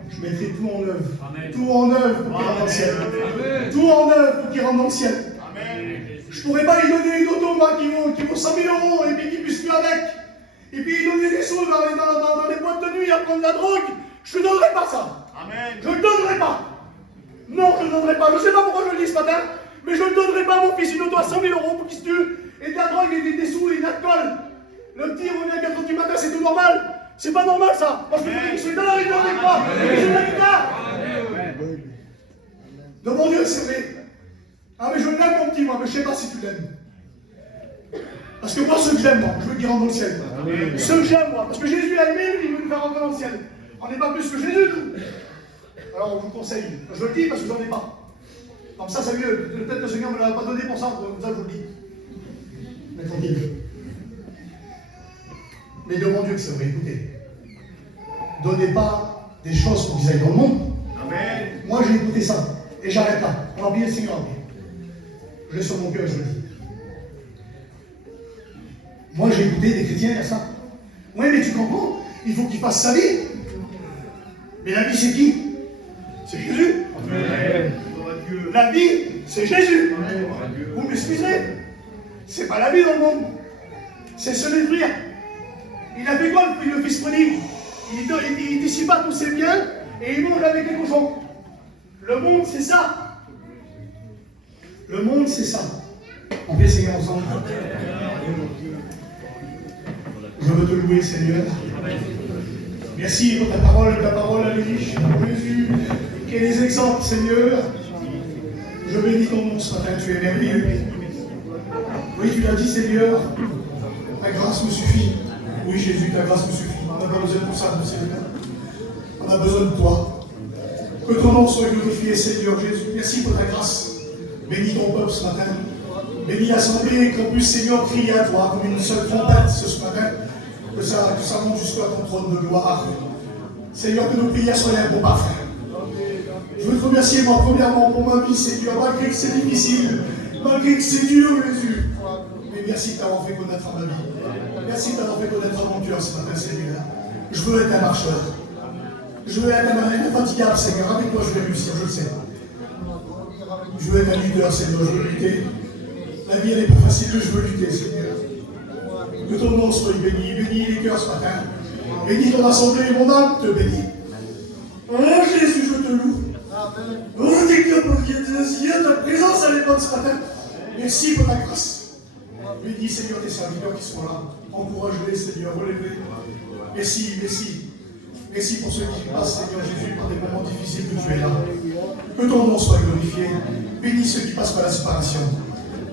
je mettrai tout en œuvre. Amen. Tout en œuvre pour qu'il rentre dans le ciel. Tout en œuvre pour qu'il rentre dans le ciel. Je pourrais pas lui donner une auto, moi, qui vaut 100 000 euros et puis qui puisse plus avec. Et puis lui donner des sous dans les boîtes de nuit à prendre de la drogue. Je ne donnerai pas ça. Je ne le donnerai pas. Non, je ne le donnerai pas. Je ne sais pas pourquoi je le dis ce matin, mais je ne donnerai pas à mon fils une auto à 100 000 euros pour qu'il se tue. Et de la drogue et des sous et de l'alcool. Le petit revient à 4 h du matin, c'est tout normal. C'est pas normal ça. Parce que je suis dans la rue, je ne pas. Je la guitare. De mon Dieu, c'est vrai. Ah, mais je l'aime, mon petit, moi, mais je sais pas si tu l'aimes. Parce que moi, ceux que j'aime, moi, je veux qu'il rentre dans le ciel. Ceux que j'aime, moi, parce que Jésus l'a aimé, lui, il veut nous faire rentrer dans le ciel. On n'est pas plus que Jésus, nous. Alors, on vous conseille. Je le dis parce que j'en ai pas. Donc ça, c'est mieux. Peut-être que le Seigneur ne me l'a pas donné pour ça, comme ça, je vous le dis. Mais tranquille. Mais de mon Dieu que c'est vrai, écoutez. Donnez pas des choses pour qu'ils aillent dans le monde. Amen. Moi, j'ai écouté ça. Et j'arrête là. On a oublié le Seigneur. Je l'ai sur mon cœur, je le dis. Moi, j'ai écouté des chrétiens dire ça. Oui, mais tu comprends, il faut qu'il fasse sa vie. Mais la vie, c'est qui? C'est Jésus. Amen. La vie, c'est Jésus. Amen. Vous m'excuserez? C'est pas la vie dans le monde. C'est se détruire. Il a fait quoi depuis le fils prodigue? Il dissipa tous ses biens et il mange avec les cochons. Le monde, c'est ça. Le monde, c'est ça. On vient Seigneur ensemble. Je veux te louer, Seigneur. Merci pour ta parole riche, pour Jésus, qui est des exemples, Seigneur. Je bénis ton nom ce matin, tu es merveilleux. Oui, tu l'as dit, Seigneur, ta grâce me suffit. Oui, Jésus, ta grâce me suffit. On n'a pas besoin de tout ça, Seigneur. On a besoin de toi. Que ton nom soit glorifié, Seigneur Jésus. Merci pour ta grâce. Bénis ton peuple ce matin. Bénis l'assemblée, qu'on puisse, Seigneur, crier à toi comme une seule trompette ce matin. Que ça monte jusqu'à ton trône de gloire. Seigneur, que nos prières soient un bon parfait. Je veux te remercier, moi, premièrement, pour ma vie, Seigneur, malgré que c'est difficile, malgré que c'est dur, Jésus. Mais merci de t'avoir fait connaître ma vie. Merci de t'avoir fait connaître mon cœur ce matin, Seigneur. Je veux être un marcheur. Je veux être un infatigable, Seigneur. Avec toi, je vais réussir, je le sais. Je veux être un leader, Seigneur. Je veux lutter. La vie, elle n'est pas facile, mais je veux lutter, Seigneur. Que ton nom soit béni. Bénis les cœurs ce matin. Bénis ton assemblée, mon âme te bénit. Oh Jésus, je te loue. Oh, t'es pour qui était ainsi, ta présence à l'époque ce matin. Merci pour ta grâce. Bénis, Seigneur, tes serviteurs qui sont là. Encourage-les, Seigneur, relève-les. Merci, merci. Merci pour ceux qui passent, Seigneur Jésus, par des moments difficiles que tu es là. Que ton nom soit glorifié. Bénis ceux qui passent par la séparation.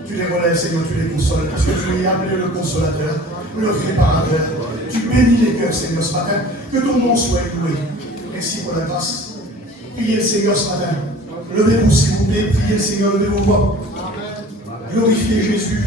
Tu les relèves, Seigneur, tu les consoles, parce que tu es appelé le consolateur, le réparateur. Tu bénis les cœurs, Seigneur, ce matin. Que ton nom soit loué. Merci pour la grâce. Priez le Seigneur ce matin. Levez-vous, s'il vous plaît. Priez le Seigneur, levez vos voix. Glorifiez Jésus.